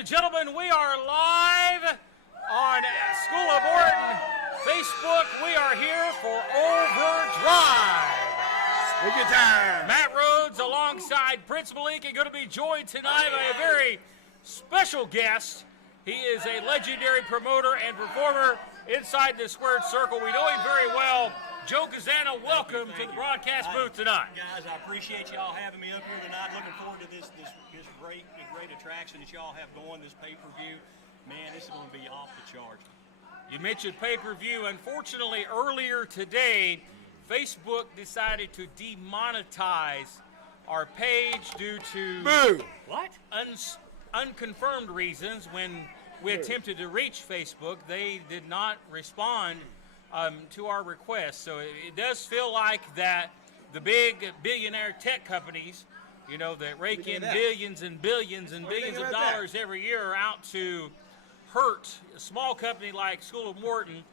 and gentlemen, we are live on School of Morton Facebook. We are here for Overdrive. Spooky time. Matt Rhodes alongside Prince Malik are going to be joined tonight by a very special guest. He is a legendary promoter and performer inside the squared circle. We know him very well. Joe Kazana, welcome to the broadcast booth tonight. Guys, I appreciate y'all having me up here tonight. Looking forward to this great attraction that y'all have going, this pay-per-view. Man, this is going to be off the charts. You mentioned pay-per-view. Unfortunately, earlier today, Facebook decided to demonetize our page due to What? Unconfirmed reasons. When we attempted to reach Facebook, they did not respond to our request. So it does feel like that the big billionaire tech companies, you know, that rake in billions and billions and billions of dollars every year are out to hurt a small company like School of Morton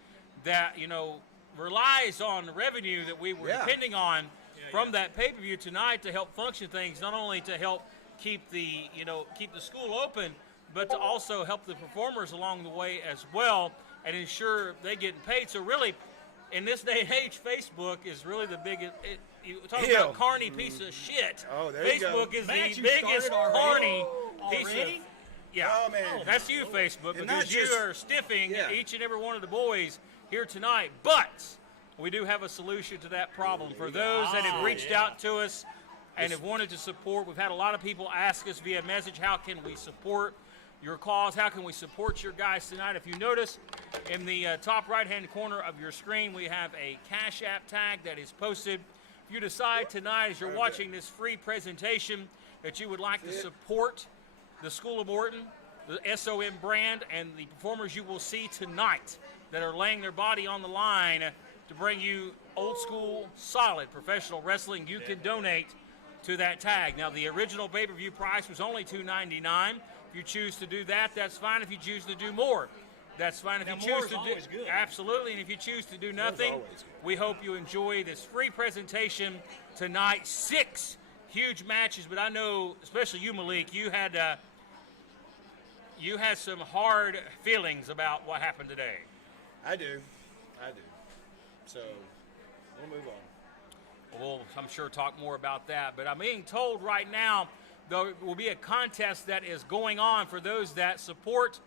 that, you know, relies on the revenue that we were depending on from that pay-per-view tonight to help function things, not only to help keep the school open, but to also help the performers along the way as well and ensure they get paid. So really, in this day and age, Facebook is really the biggest. You talk about carny piece of shit. Oh, there Facebook you go. is Matt, the you biggest started carny piece already? of. Yeah, Oh, man. that's you, Facebook, And because not you just- are stiffing Yeah. each and every one of the boys here tonight. But we do have a solution to that problem. For those that have reached out to us and have wanted to support, we've had a lot of people ask us via message, how can we support your cause? How can we support your guys tonight? If you notice, in the top right-hand corner of your screen, we have a Cash App tag that is posted. If you decide tonight, as you're watching this free presentation, that you would like to support the School of Morton, the SOM brand, and the performers you will see tonight that are laying their body on the line to bring you old school, solid professional wrestling, you can donate to that tag. Now, the original pay-per-view price was only $2.99. If you choose to do that, that's fine. If you choose to do more, that's fine. If Now, you more choose is to do always good. absolutely, and if you choose to do nothing, always good. we hope you enjoy this free presentation tonight. 6 huge matches, but I know, especially you, Malik, you had some hard feelings about what happened today. I do. So, we'll move on. We'll, I'm sure, talk more about that. But I'm being told right now there will be a contest that is going on for those that support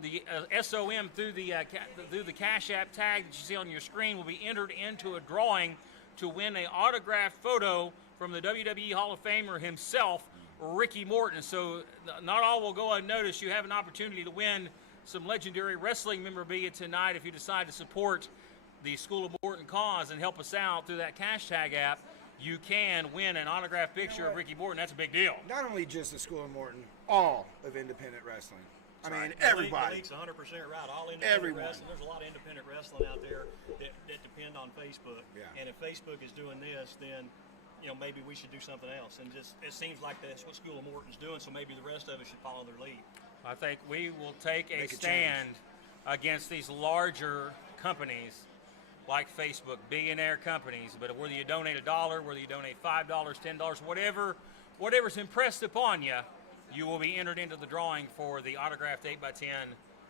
the SOM through the Cash App tag that you see on your screen will be entered into a drawing to win an autographed photo from the WWE Hall of Famer himself, Ricky Morton. So not all will go unnoticed. You have an opportunity to win some legendary wrestling memorabilia tonight if you decide to support the School of Morton cause and help us out through that Cash Tag app. You can win an autographed picture of Ricky Morton. That's a big deal. Not only just the School of Morton, all of independent wrestling. I mean, Malik's everybody. 100% right. All independent Everyone. wrestling. There's a lot of independent wrestling out there that depend on Facebook. Yeah. And if Facebook is doing this, then maybe we should do something else. And just it seems like that's what School of Morton's doing. So maybe the rest of us should follow their lead. I think we will take a Make a stand against these larger companies like Facebook, billionaire companies. But whether you donate $1, whether you donate $5, $10, whatever's impressed upon you, you will be entered into the drawing for the autographed 8x10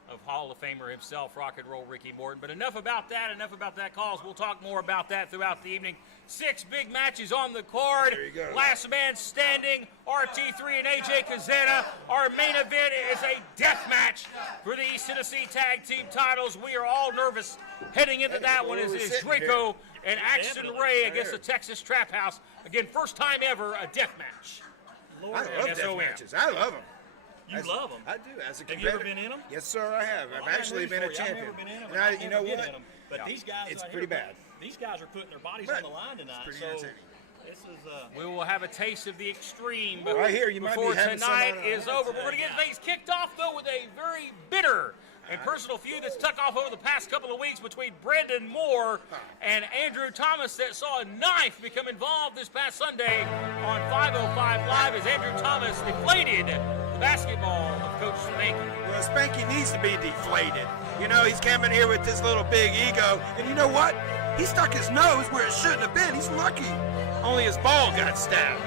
of Hall of Famer himself, Rock and Roll Ricky Morton. But enough about that cause. We'll talk more about that throughout the evening. 6 big matches on the card. There you go. Last man standing, RT3 and AJ Kazana. Our main event is a death match for the East Tennessee Tag Team titles. We are all nervous heading into that one as it is Draco and Axton Ray against the Texas Trap House. Again, first time ever, a death match. I love death SOM. matches. I love them. You love them. I do. As a Have you ever competitor. been in them? Yes, sir, I have. Well, I've I got actually news been for a you. I've champion. never been in them, And I've you never know been what? in them. But these guys It's right pretty here, bad. These guys are putting their bodies But on the line tonight. it's pretty So entertaining. this is We will have a taste of the extreme Right here, you might be before having some tonight on is over. We're going to get things kicked off, though, with a very bitter and personal feud that's took off over the past couple of weeks between Brendan Moore and Andrew Thomas that saw a knife become involved this past Sunday on 505 Live as Andrew Thomas deflated the basketball of Coach Spanky. Well, Spanky needs to be deflated. You know, he's coming here with this little big ego. And you know what? He stuck his nose where it shouldn't have been. He's lucky. Only his ball got stabbed.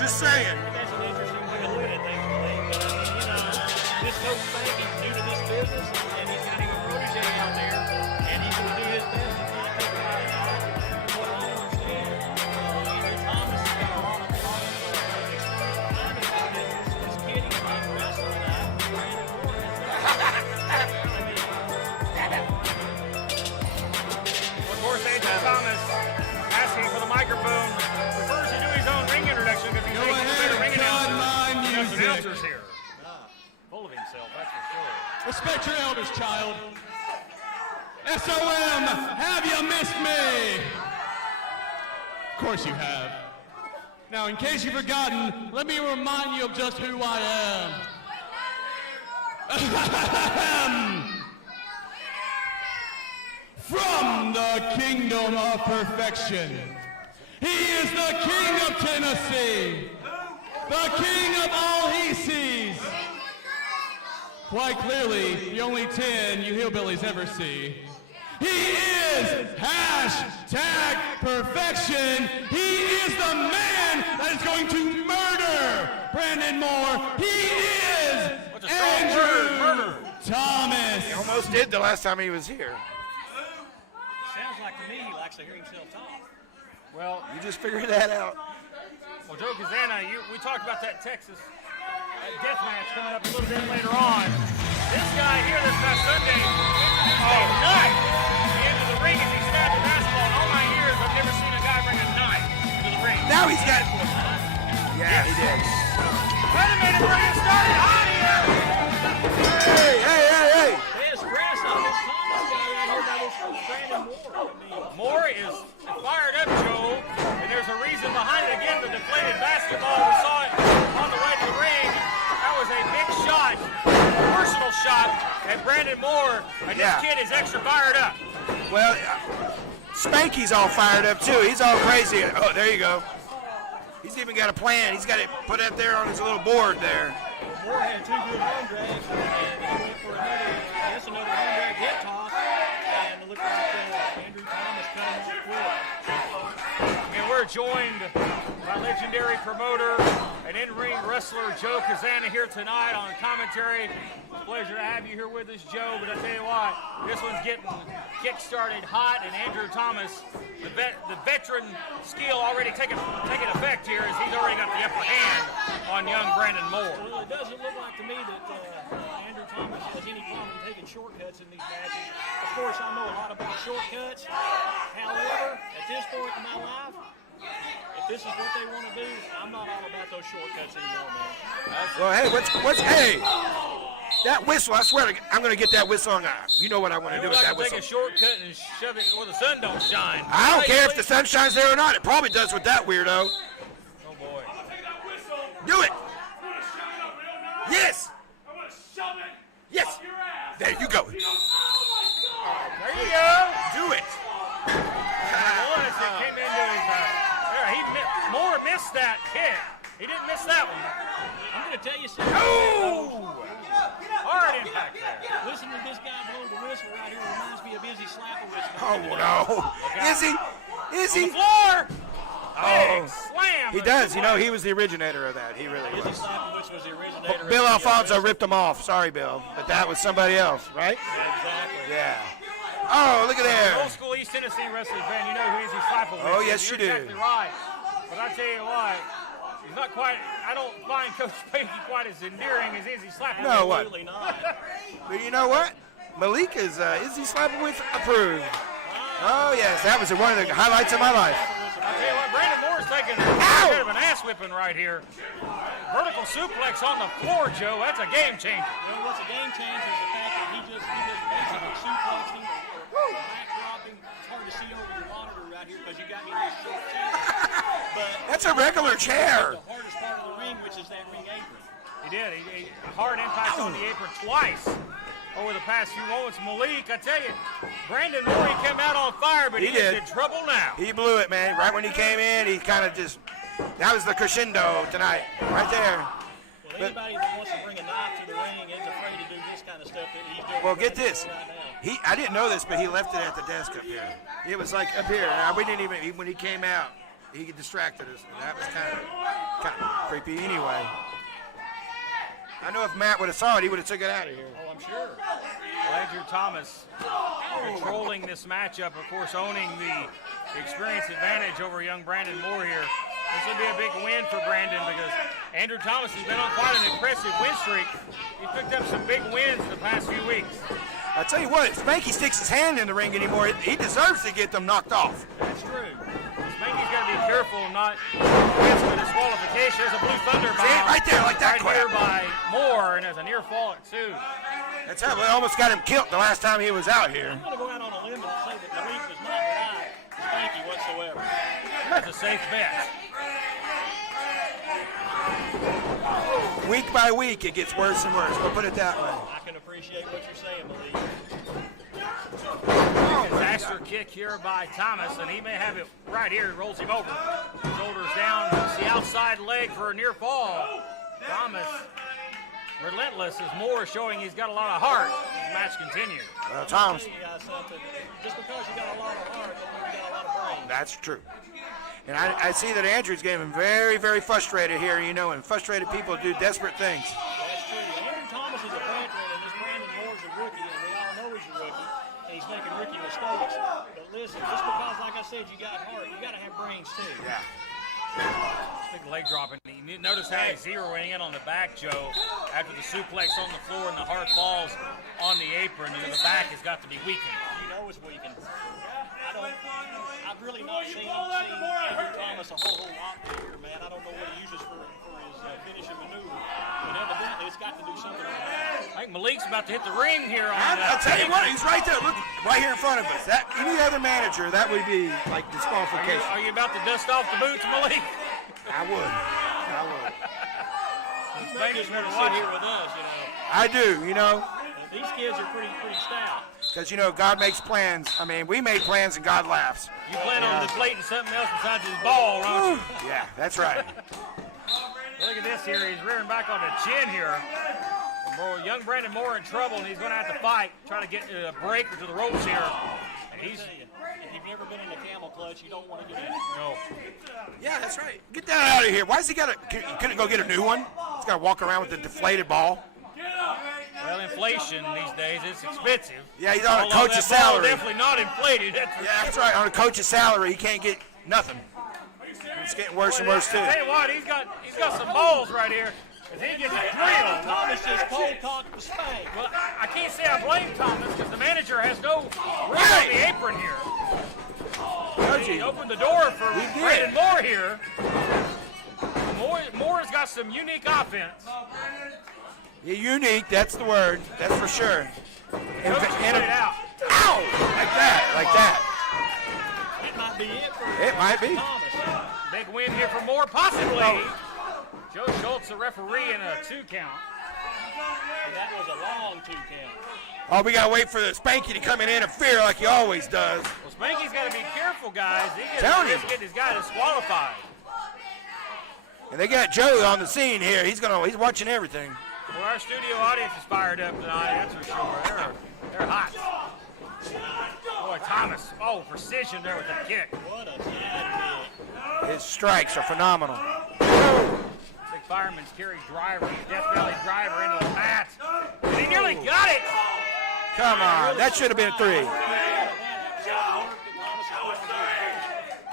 Just saying. That's an interesting way to look at things, Malik. But I mean, business, and he's got him a protege out there, and he's going to do his best to try and take it out. From what I understand, Andrew Thomas has got a lot of experience in this kid. He's not wrestling tonight. Brandon Moore has Of course, Andrew Thomas asking for the microphone refers to do his own ring introduction because he's a better ring announcers here. Full of himself, that's for sure. Respect your elders, child. SOM, have you missed me? Of course you have. Now, in case you've forgotten, let me remind you of just who I am. From the kingdom of perfection. He is the king of Tennessee. The king of all he sees. Quite clearly, the only 10 you hillbillies ever see. He is hashtag perfection. He is the man that is going to murder Brandon Moore. He is Andrew Thomas. He almost did the last time he was here. Sounds like to me he likes to hear himself talk. Well, You just figured that out. well, Joe Kazana, we talked about that Texas death match coming up a little bit later on. This guy here this past Sunday introduced a knife into the ring as he stabbed the basketball. In all my years, I've never seen a guy bring a knife into the ring. Now he's got. Yeah, he did. Wait a minute, we're getting started hot here. Hey. Yes, Chris, on this Thomas guy right here by this Brandon Moore. Moore is fired up, Joe, and there's a reason behind it. Again, the deflated basketball. We saw it on the way to the ring. That was a big shot, personal shot at Brandon Moore, and Yeah. this kid is extra fired up. Well, Spanky's all fired up too. He's all crazy. Oh, there you go. He's even got a plan. He's got it put up there on his little board there. Moore had two good arm drags, and he went for another arm drag hit toss, and it looked like Andrew Thomas cut him off quick. And we're joined by legendary promoter and in-ring wrestler Joe Kazana here tonight on commentary. It's a pleasure to have you here with us, Joe. But I tell you what, this one's getting kick-started hot, and Andrew Thomas, the veteran skill already taking effect here as he's already got the upper hand on young Brandon Moore. Well, it doesn't look like to me that Andrew Thomas has any problem taking shortcuts in these matches. Of course, I know a lot about shortcuts. However, at this point in my life, if this is what they want to do, I'm not all about those shortcuts anymore, man. Well, hey, hey, that whistle, I swear, I'm going to get that whistle on. You know what I want to do with that Take whistle. a shortcut and shove it where the sun don't shine. I don't care if the sun shines there or not. It probably does with that weirdo. Oh boy. Do it. Yes. Yes. There you go. There you go. Do it. Once it came into his, Moore missed that kick. He didn't miss that one. I'm going to tell you something. Oh! Hard impact there. Listen to this guy blow the whistle right here. Reminds me of Izzy Slapowicz. Oh no. Is he? Is On the he? floor. Oh. Big slam. He does. You know, he was the originator of that. He really Izzy was. Slapowicz was the originator. Bill of the, Alfonso ripped him off. Sorry, Bill. But that was somebody else, right? Exactly. Yeah. Oh, look at there. Old school East Tennessee wrestling fan, you know who Izzy Slapowicz is. Oh, yes, you do. You're exactly right. But I tell you what, he's not quite. I don't find Coach Spanky quite as endearing as Izzy Slapowicz. No, what? Absolutely not. But you know what? Malik is Izzy Slapowicz approved. Oh, yes. That was one of the highlights of my life. I tell you what, Brandon Moore's taking a bit of an ass whipping right here. Vertical suplex on the floor, Joe. That's a game changer. Well, what's a game changer is the fact that he just basically suplexing or backdropping. It's hard to see over your monitor right here because you got me in this short chair. But That's a regular chair. the hardest part of the ring, which is that ring apron. He did. He hard impact on the apron twice over the past few moments. Malik, I tell you, Brandon Moore, he came out on fire, but He he did. is in trouble now. He blew it, man. Right when he came in, he kind of just, that was the crescendo tonight. Right there. Well, anybody that wants to bring a knife to the ring and is afraid to do this kind of stuff that he's doing. Well, get this. right now. I didn't know this, but he left it at the desk up here. It was like up here. We didn't even, when he came out, he distracted us. And that was kind of creepy anyway. I know if Matt would have saw it, he would have took it out of here. Oh, I'm sure. Well, Andrew Thomas controlling this matchup, of course, owning the experience advantage over young Brandon Moore here. This will be a big win for Brandon because Andrew Thomas has been on quite an impressive win streak. He picked up some big wins in the past few weeks. I tell you what, if Spanky sticks his hand in the ring anymore, he deserves to get them knocked off. That's true. Spanky's got to be careful not risk a disqualification. There's a Blue Thunder bomb. See, right there, like that right here crap. by Moore, and there's a near fall at 2. That's how we almost got him killed the last time he was out here. I'm going to go out on a limb and say that Blythe does not deny Spanky whatsoever. That's a safe bet. Week by week, it gets worse and worse. We'll put it that way. I can appreciate what you're saying, Blythe. Disaster kick here by Thomas, and he may have it right here. Rolls him over. Shoulders down. Hooks the outside leg for a near fall. Thomas, relentless as Moore, showing he's got a lot of heart. The match continues. Thomas. You got something. Just because you got a lot of heart, doesn't mean you got a lot of brain. That's true. And I see that Andrew's getting very, very frustrated here, you know, and frustrated people do desperate things. That's true. Andrew Thomas is a veteran, and this Brandon Moore's a rookie, and we all know he's a rookie, and he's making rookie mistakes. But listen, just because, like I said, you got heart, you got to have brains too. Yeah. Big leg drop. And notice how he's zeroing in on the back, Joe, after the suplex on the floor and the hard falls on the apron. You know, the back has got to be weakened. You know it's weakened. I've really not seen Andrew Thomas a whole lot here, man. I don't know what he uses for his finishing maneuver, but evidently it's got to do something with that. I think Malik's about to hit the ring here. I'll tell you what, he's right there. Look, right here in front of us. That any other manager, that would be like disqualification. Are you about to dust off the boots, Malik? I would. They just want to sit here with us, you know. I do, you know. These kids are pretty stout. Because, you know, God makes plans. I mean, we made plans and God laughs. You plan on deflating something else besides his ball, don't you? Yeah, that's right. Look at this here. He's rearing back on the chin here. Young Brandon Moore in trouble, and he's going to have to fight, try to get a break to the ropes here. If you've never been in a camel clutch, you don't want to get in. No. Yeah, that's right. Get that out of here. Why has he got to? Couldn't go get a new one? He's got to walk around with a deflated ball. Well, inflation these days, it's expensive. Yeah, he's on a Although coach's that ball salary. definitely not inflated. Yeah, that's right. On a coach's salary, he can't get nothing. It's getting worse and worse too. I tell you what, he's got some balls right here. As he gets drilled. Thomas just cold cocked the spank. Well, I can't say I blame Thomas because the manager has no room on the apron here. He opened the door for Brandon Moore here. Moore's got some unique offense. Yeah, unique, that's the word. That's for sure. Coach just put it out. Ow! Like that. That might be it for It might be. Thomas. Big win here for Moore, possibly. Joe Schultz, the referee, in a 2 count. And that was a long 2 count. Oh, we got to wait for the Spanky to come in and interfere like he always does. Well, Spanky's got to be careful, guys. He Telling you. gets getting his guy disqualified. And they got Joe on the scene here. He's watching everything. Well, our studio audience is fired up tonight, that's for sure. They're hot. Boy, Thomas, precision there with the kick. What a sad hit. His strikes are phenomenal. Big Fireman's Carry driver, Death Valley driver into the mat. And he nearly got it. Come on, that should have been 3.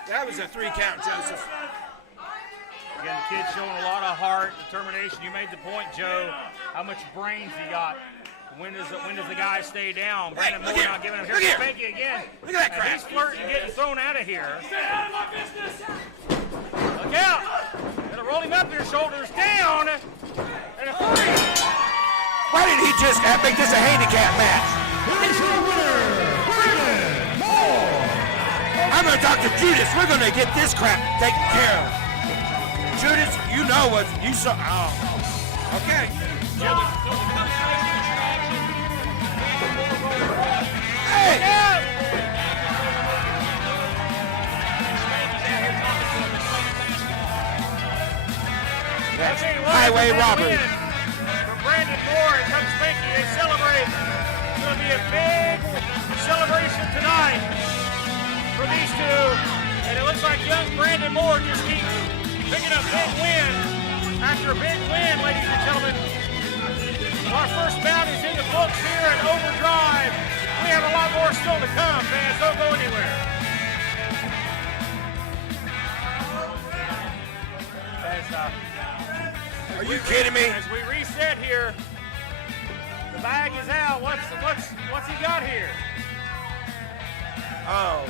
That was a 3 count, Joseph. Again, the kid's showing a lot of heart, determination. You made the point, Joe, how much brains he got. When does the guy stay down? Brandon Moore not giving him. Here's Spanky again. Look at that crap. He's flirting, getting thrown out of here. Look out. Gonna roll him up here, shoulders down. And a 3. Why did he just make this a handicap match? Here's your winner, Brandon Moore. I'm going to talk to Judas. We're going to get this crap taken care of. Judas, you know what you saw. Oh, okay. Hey! That's highway robbery. From Brandon Moore and comes Spanky. They celebrate. It's going to be a big celebration tonight for these two. And it looks like young Brandon Moore just keeps picking up big win after big win, ladies and gentlemen. Our first bout is in the books here at Overdrive. We have a lot more still to come, fans. Don't go anywhere. Are you kidding me? As we reset here, the bag is out. What's he got here? Oh.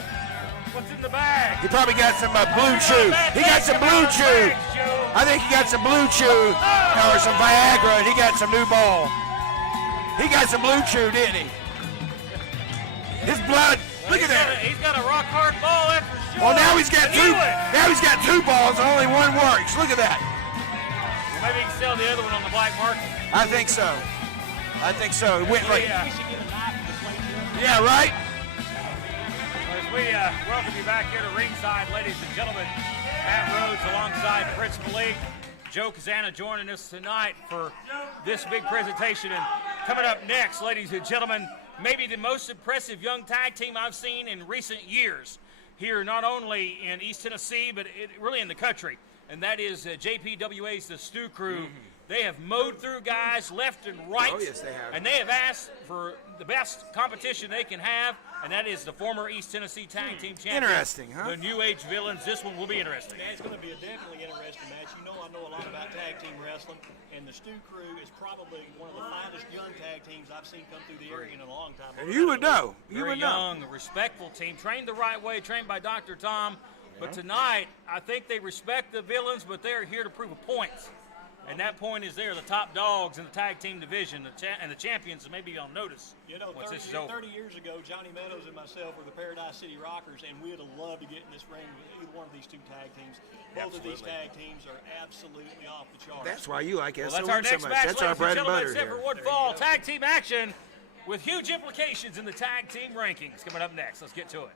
What's in the bag? He probably got some blue chew. He got some blue chew. I think he got some blue chew or some Viagra, and he got some new ball. He got some blue chew, didn't he? His blood. Look at that. He's got a rock hard ball after sure. Well, now he's got two. Now he's got 2 balls, and only one works. Look at that. Well, maybe he can sell the other one on the black market. I think so. I think so. It went right. Yeah, right. As we welcome you back here to ringside, ladies and gentlemen. Matt Rhodes alongside Prince Malik. Joe Kazana joining us tonight for this big presentation. And coming up next, ladies and gentlemen, maybe the most impressive young tag team I've seen in recent years here, not only in East Tennessee, but really in the country. And that is JPWA's The Stew Crew. They have mowed through guys left and right. Oh, yes, they have. And they have asked for the best competition they can have, and that is the former East Tennessee Tag Team Champions. Interesting, huh? The New Age Villains. This one will be interesting. Man, it's going to be a definitely interesting match. You know I know a lot about tag team wrestling, and the Stew Crew is probably one of the finest young tag teams I've seen come through the area in a long time. And you would know. You Very would know. young, respectful team, trained the right way, trained by Dr. Tom. But tonight, I think they respect the Villains, but they're here to prove a point. And that point is they're the top dogs in the tag team division, and the champions may be on notice. You know, once this is 30 over. years ago, Johnny Meadows and myself were the Paradise City Rockers, and we'd have loved to get in this ring with either one of these 2 tag teams. Both of these tag teams are absolutely off the charts. That's why you like Well, SOM that's our so next much. match, That's our ladies bread and and gentlemen. butter Except for here. Woodfall, tag team action with huge implications in the tag team rankings. Coming up next, let's get to it.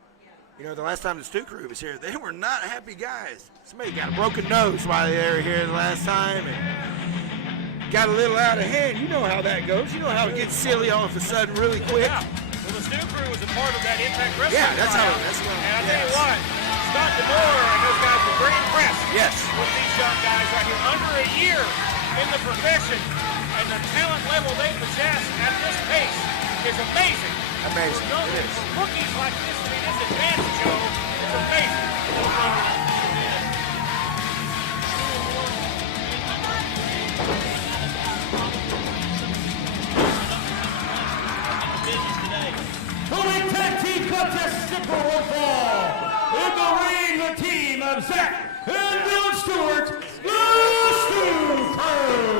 You know, the last time the Stew Crew was here, they were not happy guys. Somebody got a broken nose while they were here the last time, and got a little out of hand. You know how that goes. You know how it gets silly all of a sudden really quick. Yeah. Well, the Stew Crew was a part of that Impact Wrestling. Yeah, that's how. tryout. That's what. And I tell you what, Scott DeMore and those guys were very impressed Yes. with these young guys right here. Under a year in the profession, and the talent level they possess at this pace is amazing. Amazing. For It is. rookies like this to be this advanced, Joe, it's amazing. Tony Tag Team Contest for Woodfall. In the ring, the team of Zach and Dylan Stewart, the Stew Crew.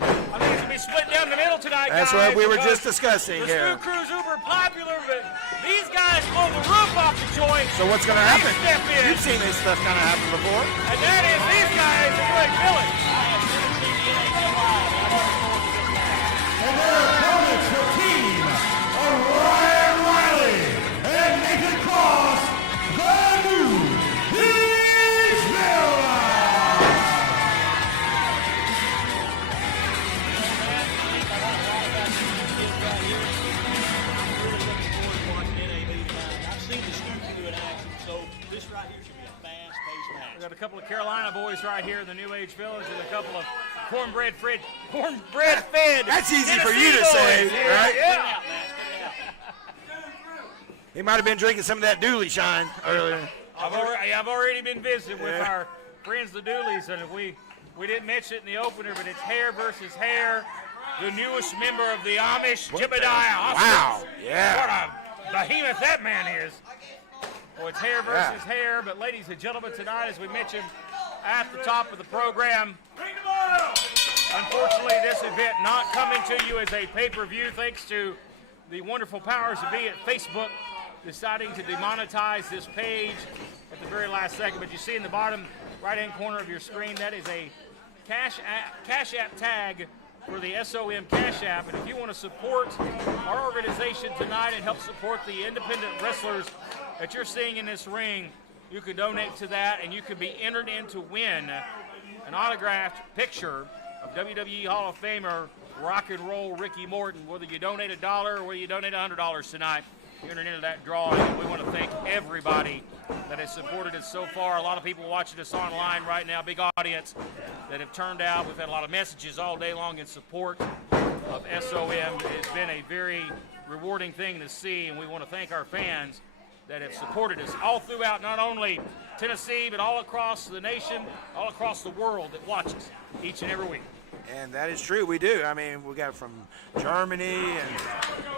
I think it's going to be split down the middle tonight, That's guys. what we were because just discussing the here. Stew Crew's uber popular, but these guys blow the roof off the joint. So what's going to They happen? step in, You've seen this stuff kind of happen before. and that is these guys are great villains. And their opponents, the team of Ryan Riley and Nathan Cross, the New Age Villains. I've seen the Stew Crew in action, so this right here should be a fast-paced match. We got a couple of Carolina boys right here, the New Age Village, and a couple of cornbread fed. That's easy for Tennessee you to boys say, here. right? Yeah. He might have been drinking some of that Dooley shine earlier. I've already been visiting with Yeah. our friends the Dooleys, and we didn't mention it in the opener, but it's hair versus hair. The newest member of the Amish, Jebediah Austin. Wow, yeah. What a behemoth that man is. Well, it's hair versus hair, but ladies and gentlemen, tonight, as we mentioned at the top of the program, unfortunately, this event not coming to you as a pay-per-view thanks to the wonderful powers that be at Facebook deciding to demonetize this page at the very last second. But you see in the bottom right-hand corner of your screen, that is a Cash App tag for the SOM Cash App. And if you want to support our organization tonight and help support the independent wrestlers that you're seeing in this ring, you can donate to that, and you can be entered in to win an autographed picture of WWE Hall of Famer Rock and Roll Ricky Morton. Whether you donate $1 or whether you donate $100 tonight, You're entering into that drawing. We want to thank everybody that has supported us so far. A lot of people watching us online right now, big audience that have turned out. We've had a lot of messages all day long in support of SOM. It's been a very rewarding thing to see, and we want to thank our fans that have supported us all throughout not only Tennessee, but all across the nation, all across the world that watch us each and every week. And that is true, we do. I mean, we got from Germany and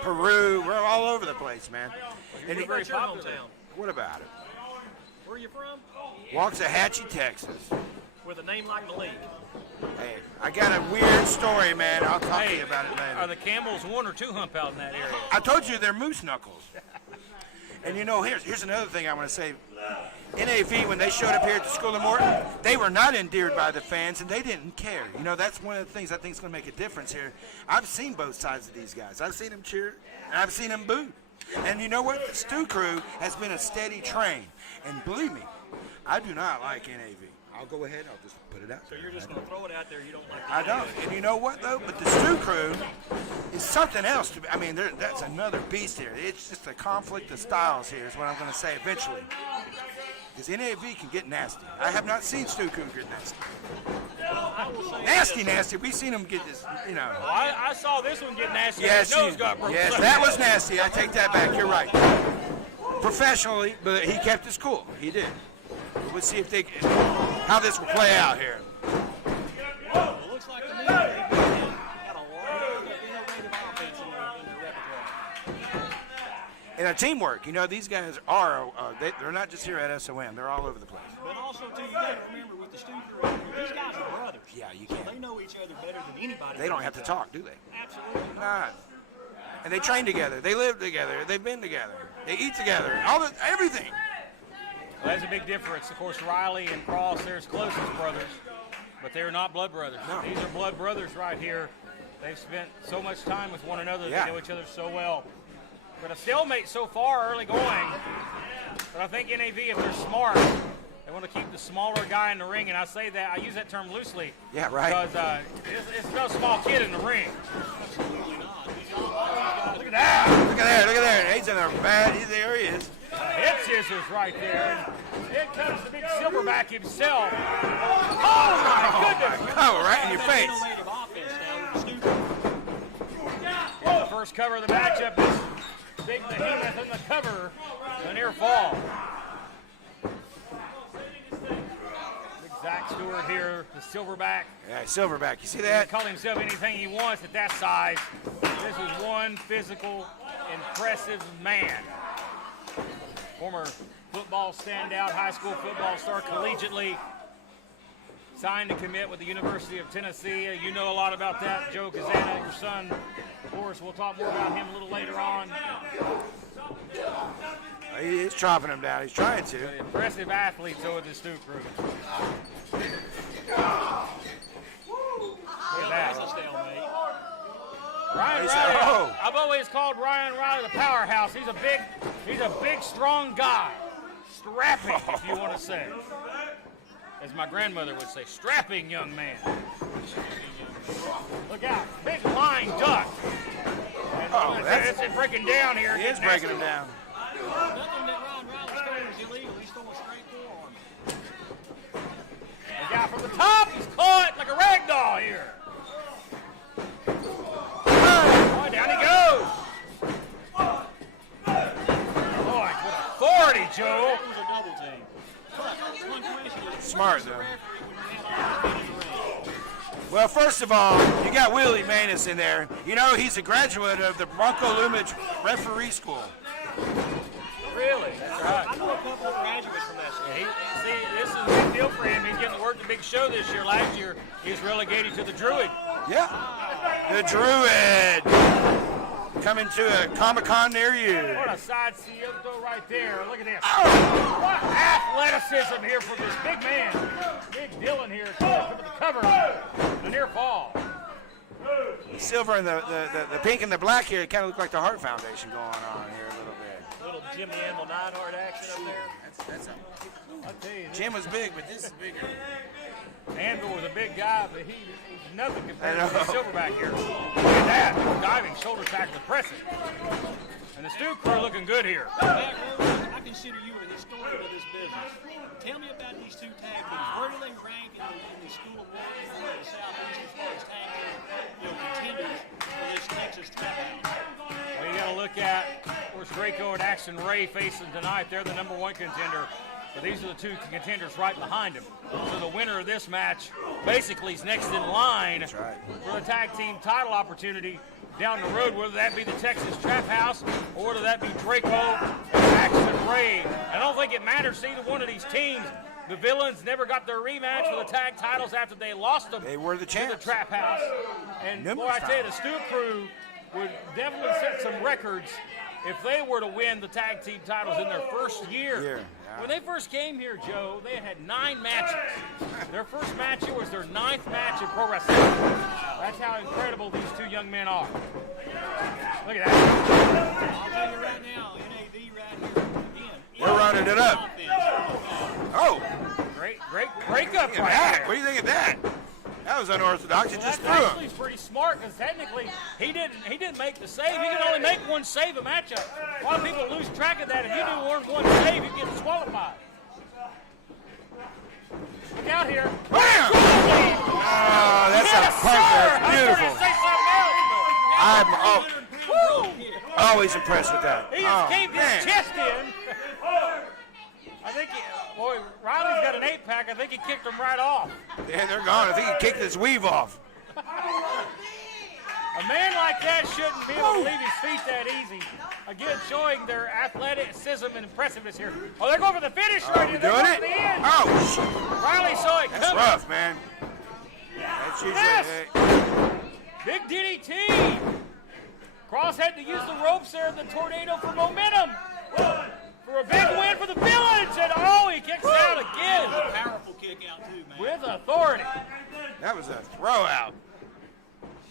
Peru. We're all over the place, man. And What about your hometown? What about it? Where are you from? Waxahachie, Texas. With a name like Blythe. Hey, I got a weird story, man. I'll talk to you about it Are later. the Campbells 1 or 2 hump out in that area? I told you they're moose knuckles. And you know, here's another thing I want to say. NAV, when they showed up here at the School of Morton, they were not endeared by the fans, and they didn't care. You know, that's one of the things I think is going to make a difference here. I've seen both sides of these guys. I've seen them cheer, and I've seen them boo. And you know what? The Stew Crew has been a steady train. And believe me, I do not like NAV. I'll go ahead. I'll just put it out there. So you're just going to throw it out there. You don't like I don't. And you know what, though? But the Stew Crew is something else. I mean, that's another beast here. It's just a conflict of styles here is what I'm going to say eventually. Because NAV can get nasty. I have not seen Stew Crew get nasty. Nasty. We've seen them get this, you know. Well, I saw this one get nasty. Yes, His nose got broken. yes, that was nasty. I take that back. You're right. Professionally, but he kept his cool. He did. We'll see how this will play out here. Well, it looks like to me they've got a lot of innovative offense in their repertoire. And a teamwork. You know, these guys are, they're not just here at SOM. They're all over the place. But also, too, you got to remember with the Stew Crew, these guys are brothers. Yeah, you So can. they know each other better than anybody. They don't have to talk, do they? Absolutely. Not. And they train together. They live together. They've been together. They eat together. Everything. Well, that's a big difference. Of course, Riley and Cross, they're his closest brothers, but they're not blood brothers. No. These are blood brothers right here. They've spent so much time with one another. Yeah. They know each other so well. But a stalemate so far early going. But I think NAV, if they're smart, they want to keep the smaller guy in the ring. And I say that, I use that term loosely. Yeah, right. Because it's no small kid in the ring. Absolutely not. Look at that. Look at there. He's in there bad. There he is. Hip scissors right there. Here comes the big silverback himself. Oh, my goodness. Oh, right in your face. Innovative offense now with the Stew Crew. Well, the first cover of the matchup is Big Behemoth in the cover, a near fall. Big Zach Stewart here, the silverback. Yeah, silverback. You see He that? can call himself anything he wants at that size. This is one physical, impressive man. Former football standout, high school football star, collegiately signed to commit with the University of Tennessee. You know a lot about that, Joe Kazana, your son. Of course, we'll talk more about him a little later on. He is chopping him down. He's trying to. Impressive athletes over the Stew Crew. Look at That's a that. stalemate. Ryan He's Riley. oh. I've always called Ryan Riley the powerhouse. He's a big, strong guy. Strapping, if you want to say. As my grandmother would say, strapping young man. Look out, big line duck. Oh, And that's- it's breaking down here. He is breaking him down. Nothing that Ryan Riley's doing is illegal. He's throwing straight forearm. The guy from the top, he's caught like a rag doll here. Oh, down he goes. Boy, with authority, Joe. That was a double team. But punishment is Smart, the though. referee when you have a in the ring. Well, first of all, you got Willie Manus in there. You know, he's a graduate of the Bronco Lumage Referee School. Really? That's right. I know a couple of graduates from that school. See, this is a big deal for him. He's getting to work the big show this year. Last year, he was relegated to the Druid. Yeah. The Druid. Coming to a Comic-Con near you. What a side Cioto right there. Look at this. What athleticism here from this big man. Big Dylan here coming to the cover. The near fall. Silver and the pink and the black here, it kind of look like the Heart Foundation going on here a little bit. Little Jimmy Anvil 9-hard action up there. That's I'll tell you, Jim was big, but this is bigger. Anvil was a big guy, but he's nothing compared I to the know. silverback here. Look at that. Diving, shoulder tackle, pressing. And the Stu crew looking good here. Matt Rose, I consider you a historian of this business. Tell me about these two tag teams. Where do they rank in the School of Morton or the Southeast as far as tag team contenders for this Texas trap house? Well, you got to look at, of course, Draco and Axton Ray facing tonight. They're the number 1 contender. But these are the 2 contenders right behind him. So the winner of this match basically is next in line for the tag team title opportunity down the road, whether that be the Texas Trap House or whether that be Draco and Axton Ray. I don't think it matters to either one of these teams. The Villains never got their rematch for the tag titles after they lost them They were the champs. to the Trap House. And boy, I tell you, the Stu crew would definitely set some records if they were to win the tag team titles in their first year. When they first came here, Joe, they had 9 matches. Their first match here was their 9th match in pro wrestling. That's how incredible these 2 young men are. Look at that. I'll tell you right now, NAV right here, again. We're running it up. Oh, Great breakup look at right that. there. What do you think of that? That was unorthodox. It just That's threw actually him. pretty smart because technically he didn't make the save. He can only make 1 save a matchup. A lot of people lose track of that. If you do 1 save, you get disqualified. Look out here. Bam! Oh, that's a Yes, punch. sir! That's I was beautiful. going to say something else, I'm but woo! always impressed with that. He just Oh, caved his man. chest in. I think, boy, Riley's got an 8-pack. I think he kicked him right off. Yeah, they're gone. I think he kicked his weave off. A man like that shouldn't be able to leave his feet that easy. Again, showing their athleticism and impressiveness here. Oh, they're going for the finish right here. They're Doing going it? for the end. Oh, shit. Riley saw it That's coming. rough, man. That's usually. Yes. Big DDT. Cross had to use the ropes there in the tornado for momentum. For a big win for the Village. And oh, he kicks out again. Powerful kick out too, man. With authority. That was a throw out.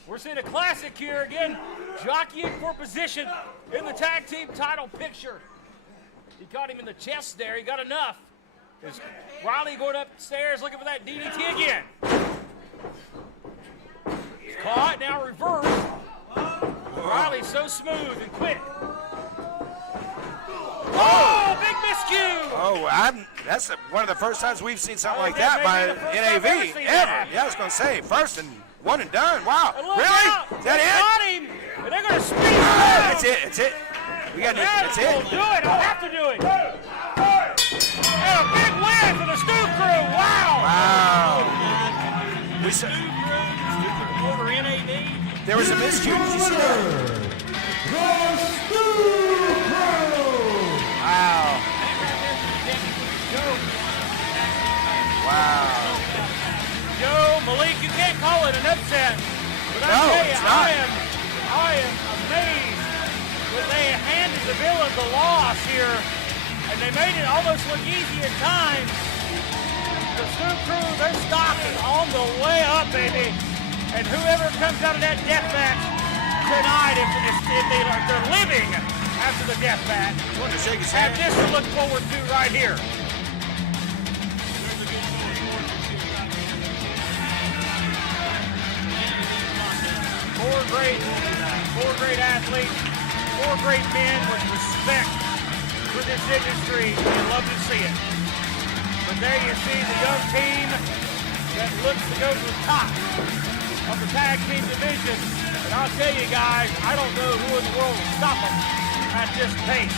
We're seeing a classic here again, jockeying for position in the tag team title picture. He caught him in the chest there. He got enough. Is Riley going upstairs looking for that DDT again? He's caught, now reversed. Riley's so smooth and quick. Oh, big miscue! Oh, that's one of the first times we've seen something like that that by may be the first time I've NAV ever seen ever. that. Yeah, I was going to say, first and one and done. Wow. And look Really? out. Is that They it? got him, and they're going to speed him Ah, up. that's it. That's it. We got That's that's it. Do it. I'll have to do it. And a big win for the Stu crew. Wow. Wow. We saw, Over NAV. there was a miscue. Did you see that? Wow. Wow. Joe, Malik, you can't call it an upset. But I No, tell you, it's not. I am amazed that they handed the Villains a loss here, and they made it almost look easy at times. The Stu crew, their stock is on the way up, baby. And whoever comes out of that death match tonight, if they're living after the death match, Want to shake his have hand? this to look forward to right here. Four great athletes, 4 great men with respect for this industry. You love to see it. But there you see the young team that looks to go to the top of the tag team division. And I'll tell you guys, I don't know who in the world will stop them at this pace.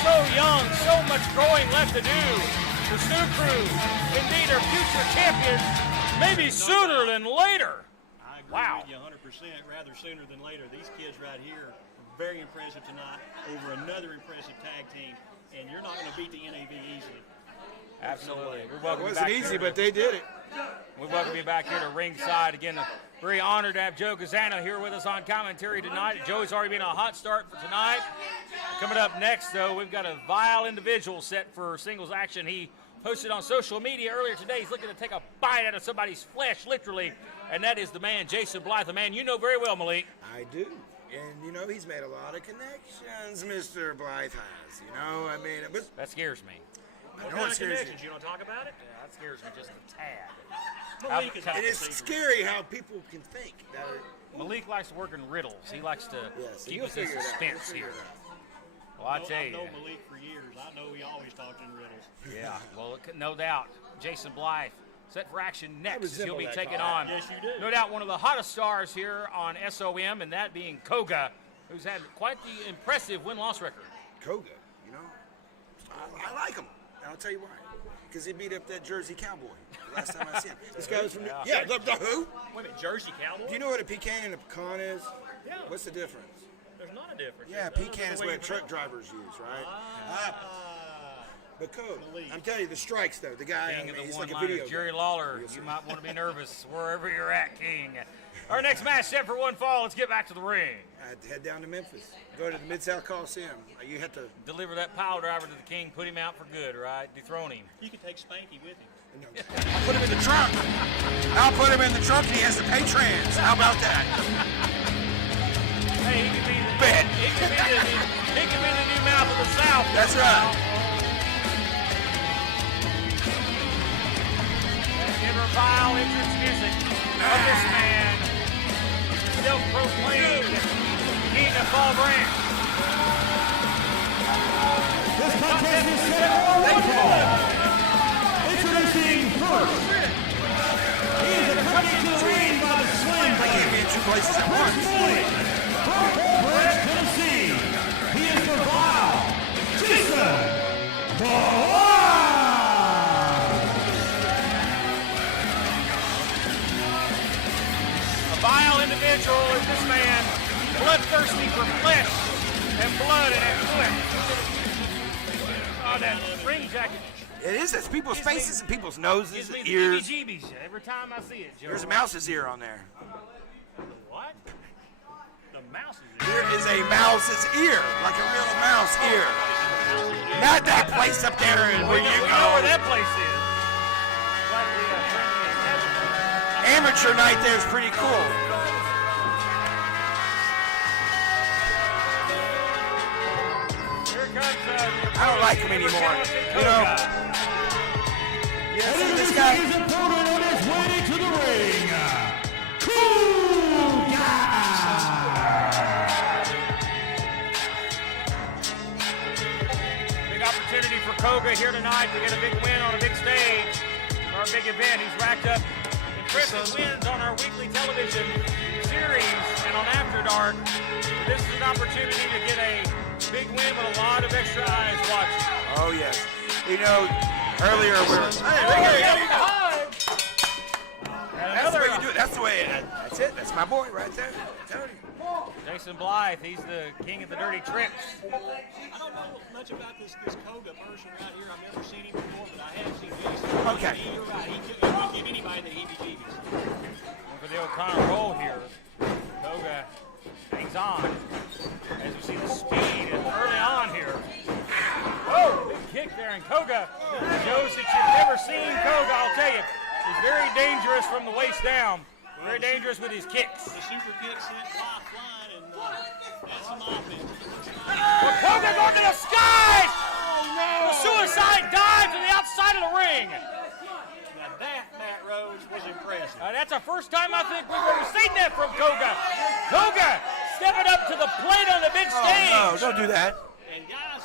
So young, so much growing left to do. The Stu crew, indeed, are future champions, maybe sooner than later. I agree Wow. with you 100%, rather sooner than later. These kids right here are very impressive tonight over another impressive tag team, and you're not going to beat the NAV easily. Absolutely. We It welcome you wasn't back easy, here but they did it. We welcome you back here to ringside. Again, very honored to have Joe Kazana here with us on commentary tonight. Joey's already been a hot start for tonight. Coming up next, though, we've got a vile individual set for singles action. He posted on social media earlier today. He's looking to take a bite out of somebody's flesh, literally, and that is the man, Jason Blythe, a man you know very well, Malik. I do. And, you know, he's made a lot of connections, Mr. Blythe has. You know, I mean, it was. That scares me. I What know kind it of scares you. connections? You don't talk about it? Yeah, that scares me just a tad. Malik is It It is secret. scary how people can think that are. Malik likes to work in riddles. He likes to Yes, keep you'll us in figure it out. suspense You'll here. figure it out. Well, I tell I've you. known Malik for years. I know he always talks in riddles. Yeah, well, no doubt. Jason Blythe, set for action next as he'll be taking on, Yes, you do. no doubt, one of the hottest stars here on SOM, and that being Koga, who's had quite the impressive win-loss record. Koga, you know, I like him. And I'll tell you why. Because he beat up that Jersey Cowboy the last time I seen him. This guy was from the who? Wait a minute, Jersey Cowboy? Do you know what a pecan and a pecan is? Yeah. What's the difference? There's not a difference. Yeah, Other than pecan is the way what you truck pronounce drivers use, right? it. But Koga, Malik. I'm telling you, the strikes though. The guy, King of the he's like a one-liners, video. Jerry guy. Lawler. Yes, You sir. might want to be nervous wherever you're at, King. Our next match set for one fall. Let's get back to the ring. I had to head down to Memphis. Go to the Mid-South Coliseum. You have to. Deliver that pile driver to the King, put him out for good, right? Dethrone him. You can take Spanky with him. I'll put him in the trunk. I'll put him in the trunk and he has to pay trans. How about that? Hey, he could be the, Bet. he could be the new mouth of the South. That's right. Give her vile entrance music of this man, self-proclaimed King of Fall Branch. This contest is set for one fall. Introducing first. He is accompanied to the ring by the Slam I can't be in two places at once. from Fall Branch, Tennessee. He is the vile Jason Blythe. A vile individual is this man, bloodthirsty for flesh and blood in his foot. Oh, that ring jacket. It is. It's people's faces and people's noses Gives me and the ears. heebie-jeebies every time I see it, Joe. There's a mouse's ear on there. What? The mouse is There is a mouse's ear, like a real mouse ear. Not that place up there where you We know where go. that place is. Like the, Amateur night there is pretty cool. here comes I don't like him anymore. You know, And see this introducing guy? his opponent on his way to the ring, Koga. big opportunity for Koga here tonight to get a big win on a big stage or a big event. He's racked up impressive wins on our weekly television series and on After Dark. This is an opportunity to get a big win with a lot of extra eyes watching. Oh yes. You know, earlier we were. That's the way you do it. That's the way. That's it. That's my boy right there. I'm telling you. Jason Blythe, he's the king of the dirty tricks. I don't know much about this Koga person right here. I've never seen him before, but I have seen Jason. Okay. You're right. He can give anybody the heebie-jeebies. And for the O'Connor roll here, Koga hangs on as we see the speed early on here. Oh, big kick there, and Koga shows that you've never seen Koga, I'll tell you. He's very dangerous from the waist down. Very dangerous with his kicks. The super kick sent Blythe flying, and that's some offense. But Koga going to the skies! Oh, no! A suicide dive to the outside of the ring. Now that, Matt Rose, was impressive. That's the first time I think we've ever seen that from Koga. Koga stepping up to the plate on the big stage. Oh no! Don't do that. And guys,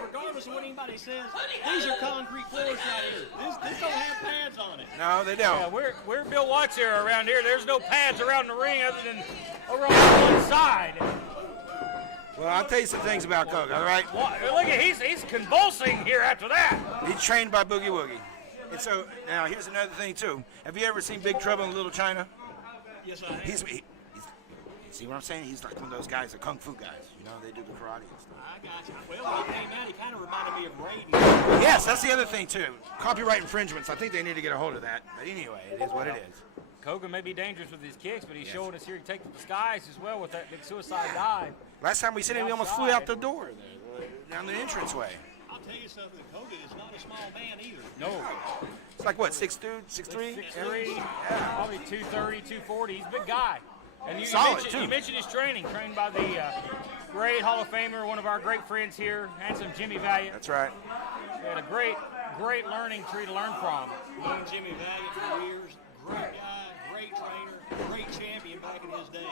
regardless of what anybody says, these are concrete floors right here. This don't have pads on it. No, they Yeah, don't. we're Bill Watts here around here. There's no pads around the ring other than over on one side. Well, I'll tell you some things about Koga. All right. Look at he's convulsing here after that. He's trained by Boogie Woogie. And so now here's another thing too. Have you ever seen Big Trouble in Little China? Yes, I have. He's see what I'm saying? He's like one of those guys, the kung fu guys. You know, they do the karate and stuff. I got you. Well, when he came out, he kind of reminded me of Raiden. Yes, that's the other thing too. Copyright infringements. I think they need to get a hold of that. But anyway, it is what it is. Koga may be dangerous with his kicks, but he's showing us here to take to the skies as well with that big suicide dive. Last time we seen him, we almost flew out the door there, down the entranceway. I'll tell you something, Koga is not a small man either. No. It's like what, 6'2", 6'3"? 6'3", probably 230, 240. He's a big guy. And Solid, you too. mentioned his training, trained by the great Hall of Famer, one of our great friends here, handsome Jimmy Valiant. That's right. He had a great learning tree to learn from. Known Jimmy Valiant for years. Great guy, great trainer, great champion back in his day.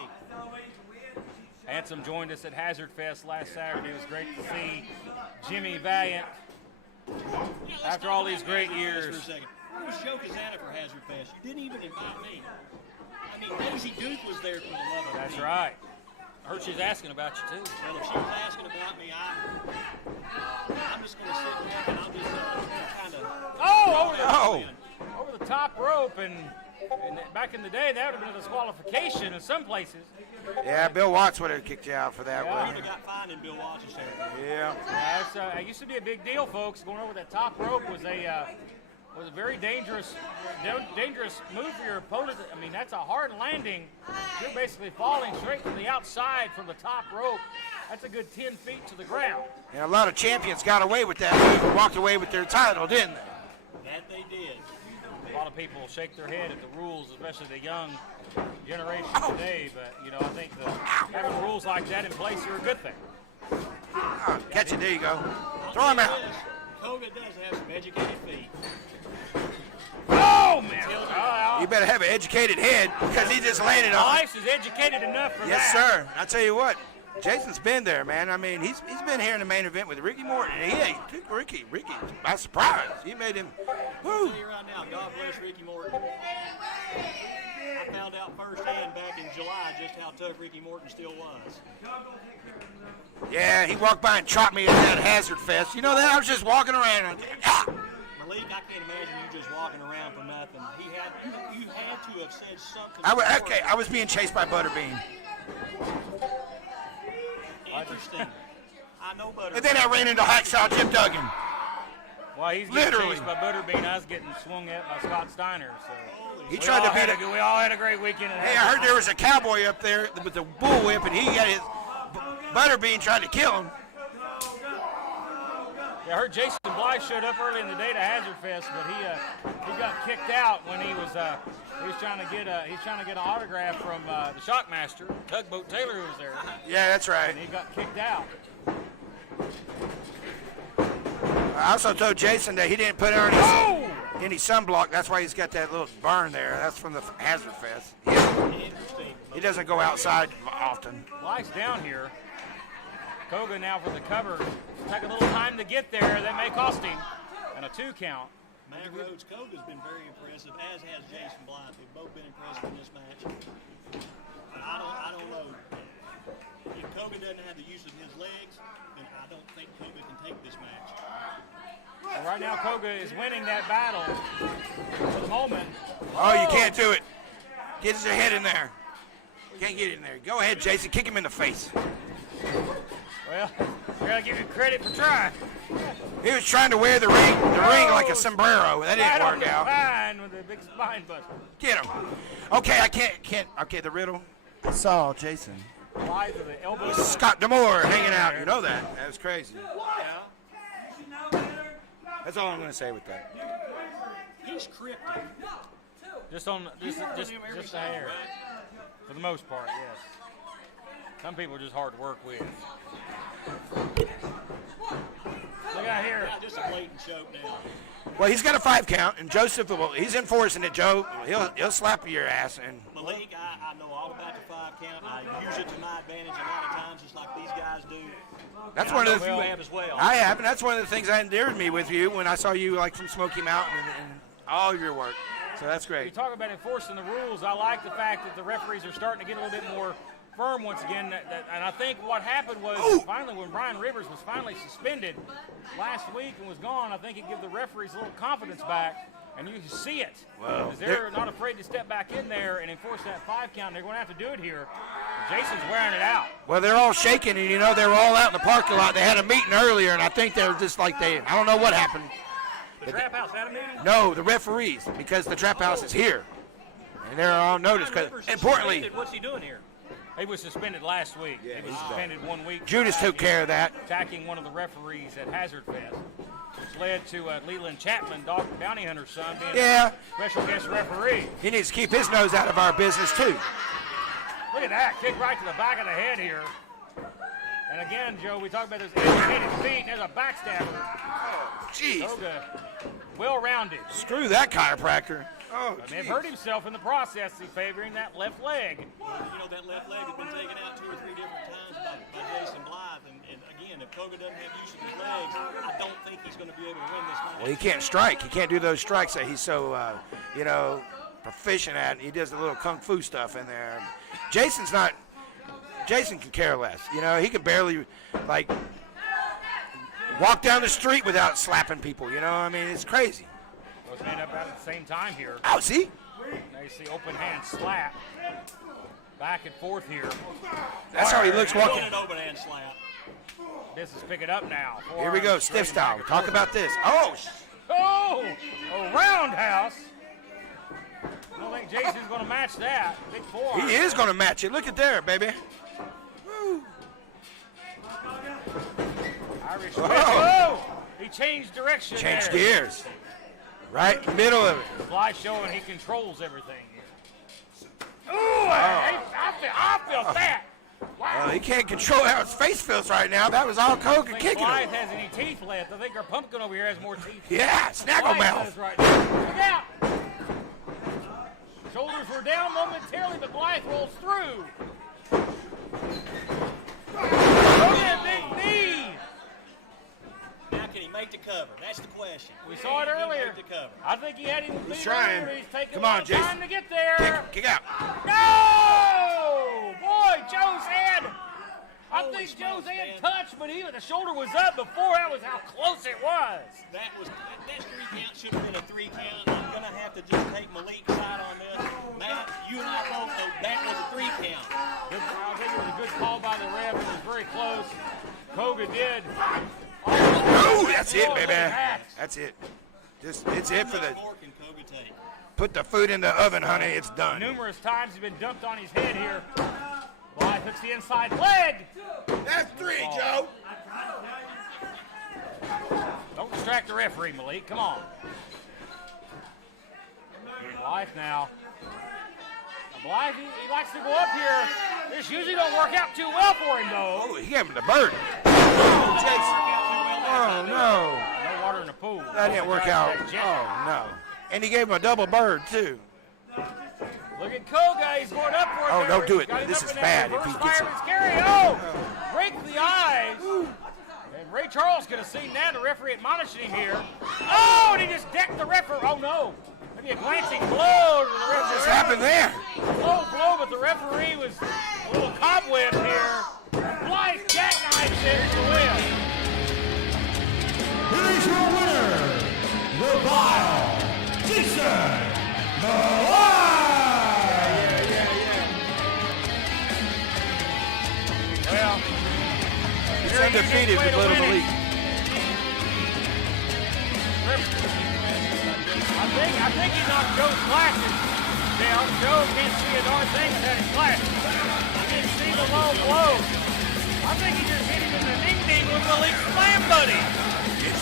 Handsome joined us at Hazard Fest last Saturday. It was great to see Jimmy Valiant after all these great years. For a second. Where was Joe Kazana for Hazard Fest? You didn't even invite me. I mean, Daisy Duke was there for the love of That's me. right. I heard she's asking about you, too. Well, if she was asking about me, I'm just going to sit back and I'll just kind of... Over the top rope, and back in the day, that would have been a disqualification in some places. Yeah, Bill Watts would have kicked you out for that I one. would have got fined in Bill Watts' territory. Yeah. It used to be a big deal, folks. Going over that top rope was a very dangerous move for your opponent. I mean, that's a hard landing. You're basically falling straight to the outside from the top rope. That's a good 10 feet to the ground. And a lot of champions got away with that move and walked away with their title, didn't they? That they did. A lot of people shake their head at the rules, especially the young generation today. But, I think having rules like that in place are a good thing. Catch it. There you go. I'll Throw him tell out. you this, Koga does have some educated feet. Oh, man. You better have an educated head because he just landed on it. Life's is educated enough for Yes, that. sir. I tell you what, Jason's been there, man. I mean, he's been here in the main event with Ricky Morton. He took Ricky by surprise. He made him, I'll whoo. tell you right now, God bless Ricky Morton. I found out firsthand back in July just how tough Ricky Morton still was. Yeah, he walked by and chopped me at that Hazard Fest. You know that? I was just walking around. Malik, I can't imagine you just walking around for nothing. You had to have said something. I was being chased by Butterbean. Interesting. I know Butterbean. And then I ran into Hacksaw Jim Duggan. Well, he's getting Literally. chased by Butterbean. I was getting swung at by Scott Steiner. So He tried to beat it. We all had a great weekend. Hey, I heard there was a cowboy up there with the bullwhip, and he got his Butterbean tried to kill him. Yeah, I heard Jason Blythe showed up early in the day to Hazard Fest, but he got kicked out when he was trying to get an autograph from the Shockmaster, Tugboat Taylor, who was there. Yeah, that's right. And he got kicked out. I also told Jason that he didn't put on any sunblock. That's why he's got that little burn there. That's from the Hazard Fest. Interesting. He doesn't go outside often. Blythe's down here. Koga now for the cover. Take a little time to get there. That may cost him. And a 2 count. Matt Rhodes, Koga's been very impressive, as has Jason Blythe. They've both been impressive in this match. But I don't know. If Koga doesn't have the use of his legs, then I don't think Koga can take this match. And right now, Koga is winning that battle for the moment. Oh, you can't do it. Get his head in there. Can't get in there. Go ahead, Jason. Kick him in the face. Well, we gotta give you credit for trying. He was trying to wear the ring like a sombrero. That didn't work out. Fine with a big spine buster. Get him. Okay, I can't. Okay, the riddle. I saw Jason. Blythe with the elbow. Scott Demore hanging out. You know that. That was crazy. That's all I'm going to say with that. He's cryptic. Just a hair. For the most part, yes. Some people are just hard to work with. Look out here. Yeah, just a blatant choke now. Well, he's got a 5 count, and Joseph, he's enforcing it, Joe. He'll slap your ass. And Malik, I know all about the 5 count. I use it to my advantage a lot of times, just like these guys do. that's And one I of the know you have as well. I have, and that's one of the things that endeared me with you when I saw you like from Smoky Mountain and all of your work. So that's You great. talk about enforcing the rules. I like the fact that the referees are starting to get a little bit more firm once again. And I think what happened was finally when Brian Rivers was finally suspended last week and was gone, I think it gave the referees a little confidence back. And you see it. Well, Because they're not afraid to step back in there and enforce that 5 count. They're going to have to do it here. Jason's wearing it out. Well, they're all shaking, and they were all out in the parking lot. They had a meeting earlier, and I think they were just like I don't know what happened. The Trap House had a meeting? No, the referees, because the Trap House is here. And they're on notice. Brian Because, Rivers is importantly, suspended. What's he doing here? He was suspended last week. He was suspended 1 week. Judas took care of that. Attacking one of the referees at Hazard Fest, which led to Leland Chapman, Dog Bounty Hunter's son, being a special guest referee. He needs to keep his nose out of our business, too. Look at that, kick right to the back of the head here. And again, Joe, we talked about those educated feet. There's a backstabber. Jeez. Koga, well-rounded. Screw that chiropractor. Oh, May have hurt himself in the process, favoring that left leg. That left leg has been taken out 2 or 3 different times. Koga doesn't have use of his legs, I don't think he's going to be able to win this match. Well, he can't strike. He can't do those strikes that he's so, proficient at. He does the little kung fu stuff in there. Jason can care less. He can barely, walk down the street without slapping people. It's crazy. Both men up at the same time here. Oh, see? Nice open hand slap. Back and forth here. That's how he looks walking. An open hand slap. This is picking up now. Here we go, stiff style. Talk about this. Oh, a roundhouse. I don't think Jason's going to match that. Big forearm. he is going to match it. Look at there, baby. Woo. Irish whip. Oh! He changed direction. Changed there. gears. Right in the middle of it. Blythe showing he controls everything here. Ooh, I feel that. Wow. Well, he can't control how his face feels right now. That was all Koga kicking Blythe him. has any teeth left. I think our pumpkin over here has more teeth. Yeah, snaggle Blythe mouth. does right now. Look out. Shoulders were down momentarily, but Blythe rolls through. Oh, yeah, big knee. Now can he make the cover? That's the question. We saw it Can he earlier. make the cover? I think he had him beat trying. earlier. He's taking Come a on, lot of Jason. time to get there. Kick out. No! Boy, Joe's head. I Holy think Joe's smokes, head man. touched, but the shoulder was up before. That was how close it was. That 3 count should have been a 3 count. I'm gonna have to just take Malik's side on this. Matt, you and I both know that was a 3 count. I think it was a good call by the ref. It was very close. Koga did. Oh, that's it, Oh, baby. look at that. That's it. It's it for How the. much more can Koga take? Put the food in the oven, honey. It's done. Numerous times he's been dumped on his head here. Blythe hooks the inside leg. That's 3, Joe. Don't distract the referee, Malik. Come on. Blythe now. Blythe, he likes to go up here. This usually don't work out too well for him, though. Oh, he gave him the bird. Oh, Jason. Oh, no. No water in the pool. That didn't work out. Oh, no. And he gave him a double bird, too. Look at Koga. He's going up for it. Oh, there. don't do He's it. got him This up is in that bad if reverse he gets fireman's it. carry. Oh, break the eyes. And Ray Charles could have seen that. The referee admonishing him here. Oh, and he just decked the referee. Oh, no. Maybe a glancing blow to the referee. What just happened there? Low blow, but the referee was a little cobweb here. Blythe jackknifes it to win. Here is your winner, the Vile Jason Blythe. Well, He's undefeated with Little Malik. I think he knocked Joe's glasses down. Joe can't see a darn thing without his glasses. He didn't see the low blow. I think he just hit him in the ding-ding with Malik's slam buddy.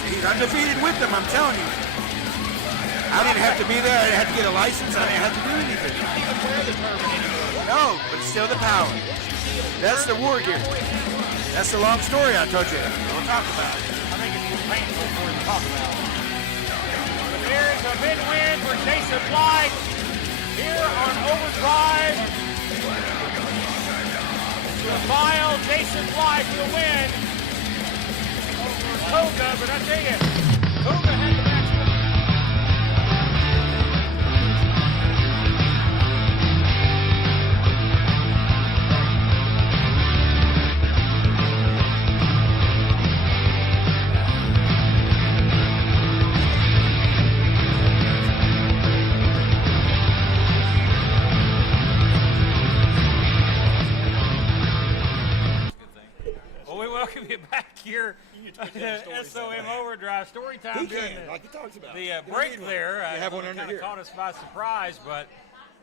He's undefeated with them, I'm telling you. I didn't have to be there. I didn't have to get a license. I didn't have to do anything. No, but still the power. That's the war gear. That's the long story I told you. We'll talk about it. I think it's too painful for him to talk about. There's a big win for Jason Blythe here on Overdrive. The Vile Jason Blythe will win over Koga, but I tell you, Koga had the match. Welcome you back here to SOM Overdrive. Story time during like he talks about. the break there. have one under kind here. of caught us by surprise, but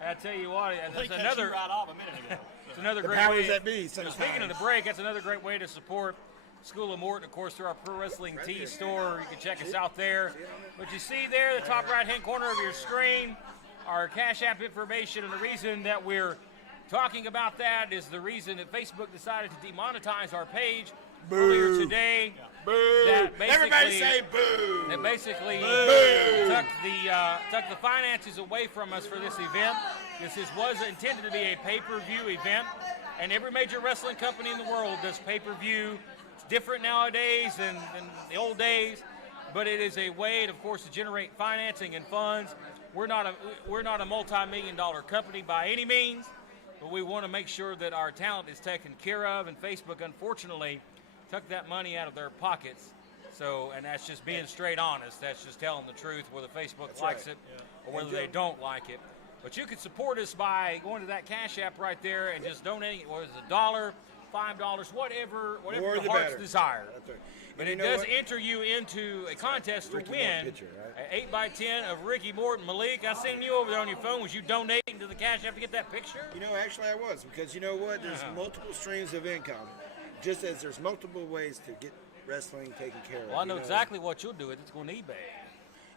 I tell you what, that's another, right off a minute ago. it's another The great powers way. that be, Speaking sometimes. of the break, that's another great way to support School of Morton, of course, through our Pro Wrestling Tee store. You can check us out there. But you see there, the top right-hand corner of your screen, our Cash App information, and the reason that we're talking about that is the reason that Facebook decided to demonetize our page earlier today. Boo! That basically- Everybody say boo! That basically took the finances away from us for this event. Was intended to be a pay-per-view event, and every major wrestling company in the world does pay-per-view different nowadays than the old days, but it is a way, of course, to generate financing and funds. We're not a multi-million-dollar company by any means, but we want to make sure that our talent is taken care of, and Facebook, unfortunately, took that money out of their pockets. So, and that's just being straight honest. That's just telling the truth, whether Facebook likes it or whether they don't like it. But you can support us by going to that Cash App right there and just donating, what is it, $1, $5, whatever your heart's desire. That's right. But And it does enter you into a contest to Ricky win Morton picture, right? an 8x10 of Ricky Morton. Malik, I seen you over there on your phone. Was you donating to the Cash App to get that picture? You know, actually I was, because you know what? There's multiple streams of income, just as there's multiple ways to get wrestling taken care of. Well, I know you exactly what you'll do. It's going to eBay.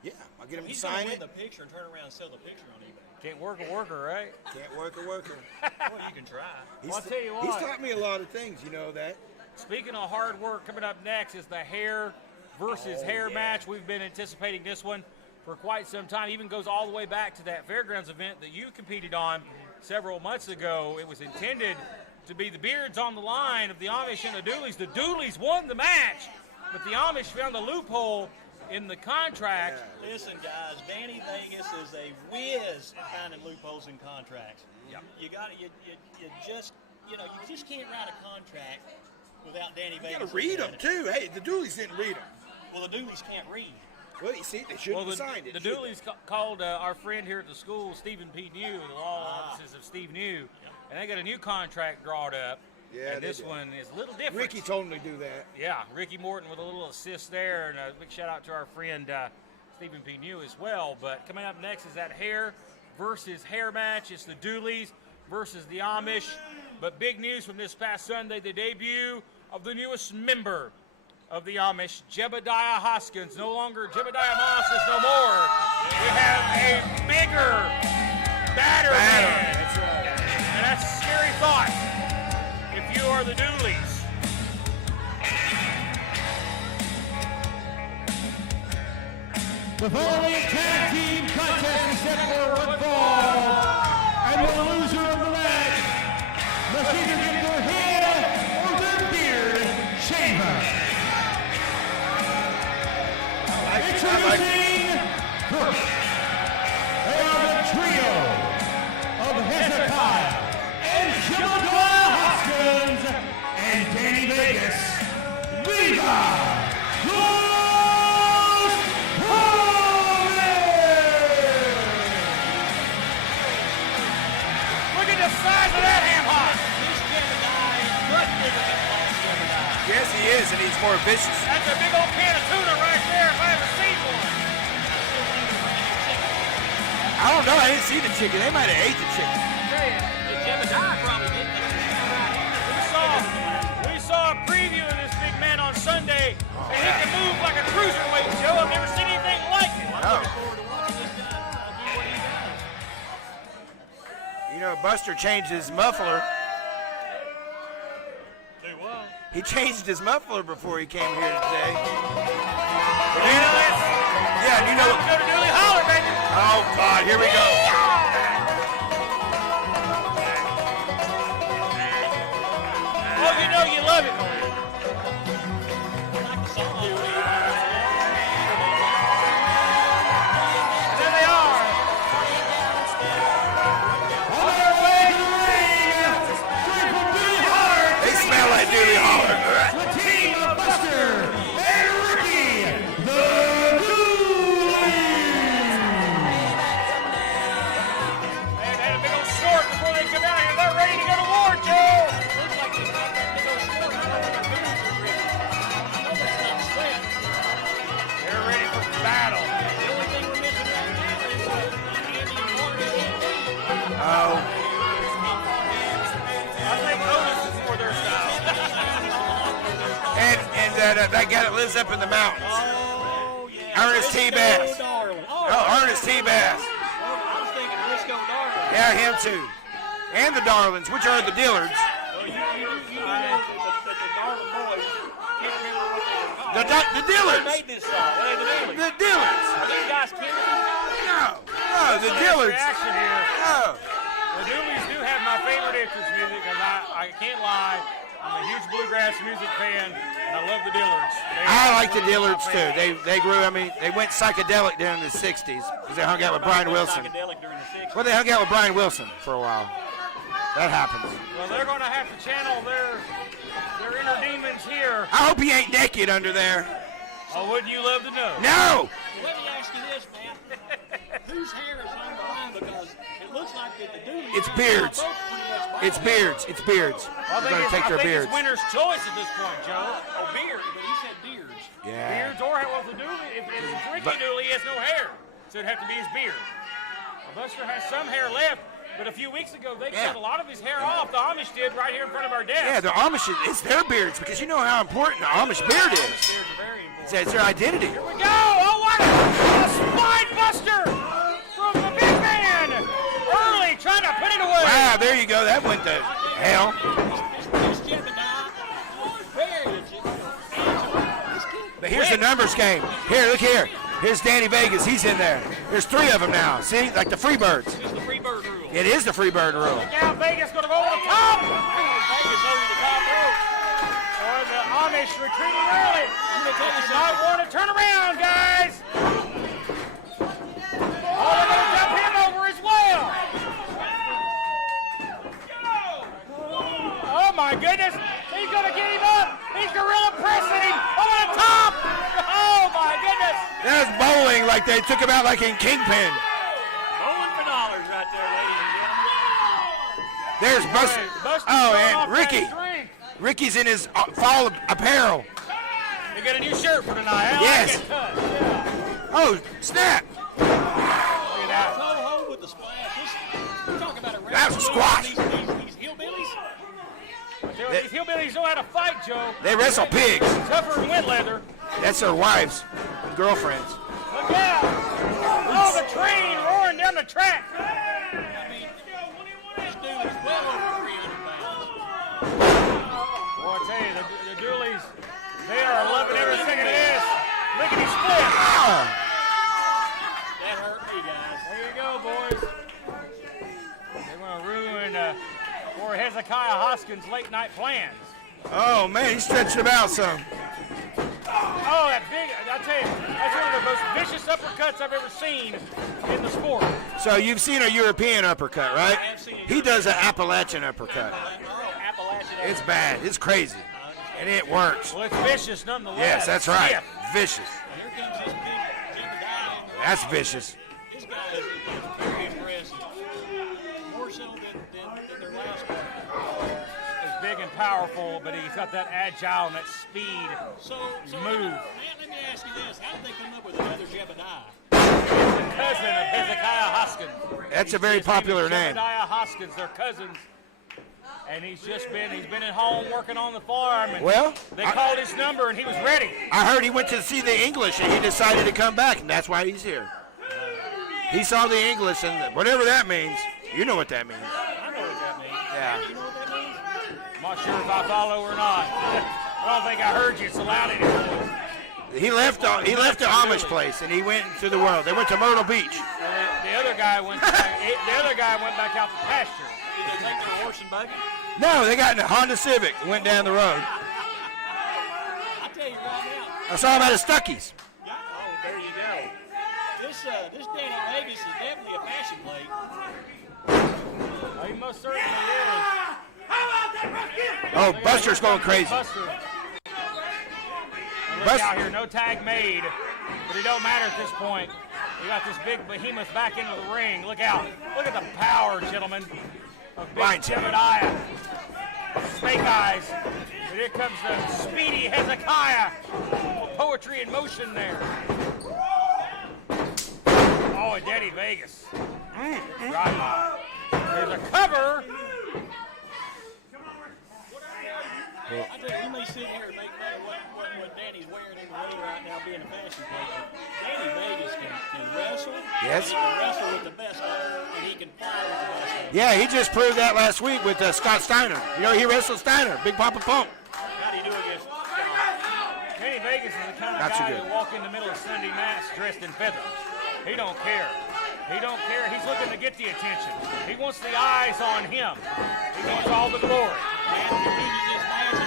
Yeah, I'll get him to He's going sign to win it. the picture and turn around and sell the picture on eBay. Can't work a worker, right? Can't work a worker. Well, you can try. Well, I'll tell you He's what. taught me a lot of things, you know that. Speaking of hard work, coming up next is the hair versus hair match. We've been anticipating this one for quite some time. Even goes all the way back to that fairgrounds event that you competed on several months ago. It was intended to be the beards on the line of the Amish and the Dooleys. The Dooleys won the match, but the Amish found the loophole in the contract. Listen, guys, Danny Vegas is a whiz at finding loopholes in contracts. Yep. You just can't write a contract without Danny Vegas. You got to read them too. Hey, the Dooleys didn't read them. Well, the Dooleys can't read. Well, you see, they shouldn't have signed it. The should Dooleys called our friend here at the school, Stephen P. New, the law offices of Steve New, and they got a new contract drawn up. Yeah, and they this did. one is a little different. Ricky told him to do that. Yeah, Ricky Morton with a little assist there, and a big shout out to our friend Stephen P. New as well. But coming up next is that hair versus hair match. It's the Dooleys versus the Amish. But big news from this past Sunday, the debut of the newest member of the Amish, Jebediah Hoskins. No longer Jebediah Moss is no more. We have a bigger, badder man. That's right. And that's a scary thought if you are the Dooleys. The following tag team contest is set for one fall, and the loser of the match must either get their hair or their beard shaven. Introducing first, they are the trio of Hezekiah and Jebediah Hoskins and Danny Vegas, Levi. Look at the size of that ham hock. This Jebediah is much bigger than Moss Jebediah. Yes, he is, and he's more vicious. That's a big old can of tuna right there if I ever seen one. I don't know. I didn't see the chicken. They might have ate the chicken. The Jebediah probably did that. We saw a preview of this big man on Sunday, and he can move like a cruiserweight, Joe. I've never seen anything like it. Oh. Forward to watching this guy do what he does. You know, Buster changed his muffler. Do what? He changed his muffler before he came here today. Yeah, and you know. go to Dooley Holler, baby. Oh God, here we go. Oh, you know you love it. There they are. On their way to the ring, straight from Dooley Holler, They smell like Dooley Holler. the team of Buster and Ricky, the Dooleys. They had a big old snort before they come out here. They're ready to go to war, Joe. Looks like they got that big old sport. I know that's not sweat. They're ready for battle. The only thing we're missing right now is Andy and Martin. Oh, I think Otis is more their style. and that guy that lives up in the mountains. Oh, yeah. Ernest T. Bass. Darling. Oh, Ernest T. Bass. I was thinking Briscoe Darling. Yeah, him too. And the Darlings, which are the Dillards. Well, you know that the Darling boys can't remember what they were called. The Who Dillards. made this song? What are they doing? The Dillards. Are these guys kidding? No, the Dillards. Reaction here. Oh, The Dooleys do have my favorite entrance music, because I can't lie. I'm a huge bluegrass music fan, and I love the Dillards. I like the Dillards too. They grew. I mean, they went psychedelic during the '60s because they hung out with Brian Wilson. Psychedelic during the 60s. Well, they hung out with Brian Wilson for a while. That happens. Well, they're going to have to channel their inner demons here. I hope he ain't naked under there. Oh, wouldn't you love to know? No. Let me ask you this, man. Whose hair is on the line? Because it looks like that the Dooleys. It's beards. It's beards. It's beards. I They're going to take their beards. It's winner's choice at this point, Joe. Oh, beard. But he said beards. Yeah. Beards or well, the Dooley. If it's Ricky Dooley, he has no hair, so it'd have to be his beard. Well, Buster has some hair left, but a few weeks ago they cut a lot of his hair off. The Amish did right here in front of our desk. Yeah, the Amish, it's their beards because you know how important the Amish beard is. Beards are very important. It's their identity. Here we go! Oh, what a spine buster from the big man! Early, trying to put it away. Wow, there you go. That went to hell. This Jebediah, very But here's the numbers game. Here, look here. Here's Danny Vegas. He's in there. There's 3 of them now. See, like the Freebirds. It's the free bird rule. It is the Freebird rule. Look out, Vegas going to go over the top. Vegas over the top rope. Or the Amish retreating early. I'm going to tell you You might something. want to turn around, guys. Oh, they're going to jump him over as well. Oh, my goodness. He's going to get him up. He's gorilla pressing him over the top. Oh, my goodness. That's bowling like they took him out like in Kingpin. Bowling for dollars right there, ladies and There's Buster. Buster's Oh, throwing off and Ricky. that drink. Ricky's in his fall apparel. You got a new shirt for tonight. I Yes. like it cut. Yeah. Oh, snap. Look at that. Ho with the splash. We're talking about a That's a squash. These hillbillies. These hillbillies know how to fight, Joe. They wrestle pigs. Tougher than wet leather. That's their wives and girlfriends. Look out! Oh, the train roaring down the track. I mean, this dude is well over 300 pounds. Boy, I tell you, the Dooleys, they are loving every second of this. Lickety split. Ah. That hurt me, guys. There you go, boys. They want to ruin poor Hezekiah Hoskins' late night plans. Oh, man, he's stretching about some. Oh, that big, I tell you, that's one of the most vicious uppercuts I've ever seen in the sport. So you've seen a European uppercut, right? I have seen a He does an Appalachian uppercut. Appalachian. It's bad. It's crazy. And it works. Well, it's vicious nonetheless. Yes, that's right. Stiff. Vicious. Here comes this big Jebediah. That's vicious. This guy is very impressive. More so than their last one. He's big and powerful, but he's got that agile and that speed. So Move. Matt, let me ask you this. How did they come up with another Jebediah? He's the cousin of Hezekiah Hoskins. That's a very popular name. Hezekiah Hoskins, they're cousins. And he's been at home working on the farm. And Well, they called his number and he was ready. I heard he went to see the English and he decided to come back, and that's why he's here. He saw the English, and whatever that means, you know what that means. I know what that means. Yeah. You know what that means? I'm not sure if I follow or not. I don't think I heard you so loud anymore. He left the Amish place and he went into the world. They went to Myrtle Beach. The other guy went back out to pasture. Did they take their horse and buggy? No, they got in a Honda Civic and went down the road. I tell you right now. I saw him at a Stuckey's. Oh, there you go. This Danny Vegas is definitely a fashion plate. Oh, he most certainly is. Oh, Buster's going crazy. Buster. And look Buster. out here, no tag made, but it don't matter at this point. We got this big behemoth back into the ring. Look out. Look at the power, gentlemen, of big Blind tag. Jebediah. Snake eyes. But here comes the speedy Hezekiah. Poetry in motion there. Oh, and Danny Vegas. Right. There's a cover. I tell you, we may sit here and make fun of what Danny's wearing in the ring right now being a fashion plate. But Danny Vegas can wrestle. Yes. He can wrestle with the best of them, and he can fly with the best of them. Yeah, he just proved that last week with Scott Steiner. You know, he wrestled Steiner, Big Papa Pump. How do you do against Danny Vegas is the kind of Not so guy good. that walk in the middle of Sunday Mass dressed in feathers. He don't care. He don't care. He's looking to get the attention. He wants the eyes on him. He wants all the glory. Man, he uses his magic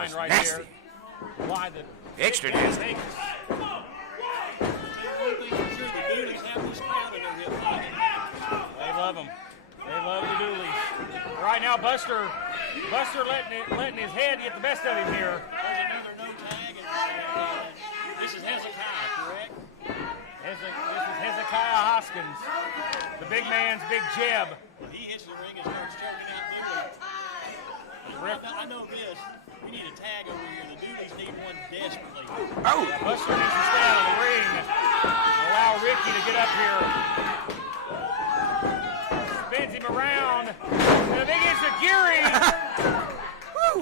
line was right nasty. there. Why the Extra big nasty. Vegas. One thing for sure, the Dooleys have this crowd in their hip pocket. They love them. They love the Dooleys. Right now, Buster letting his head get the best of him here. There's another no tag, and this is Hezekiah, correct? This is Hezekiah Hoskins, the big man's big jeb. When he hits the ring and starts choking out Dooley. I know this. We need a tag over here. The Dooleys need one desperately. Oh, Buster needs to stay out of the ring. Allow Ricky to get up here. Spins him around. And a big insecurity.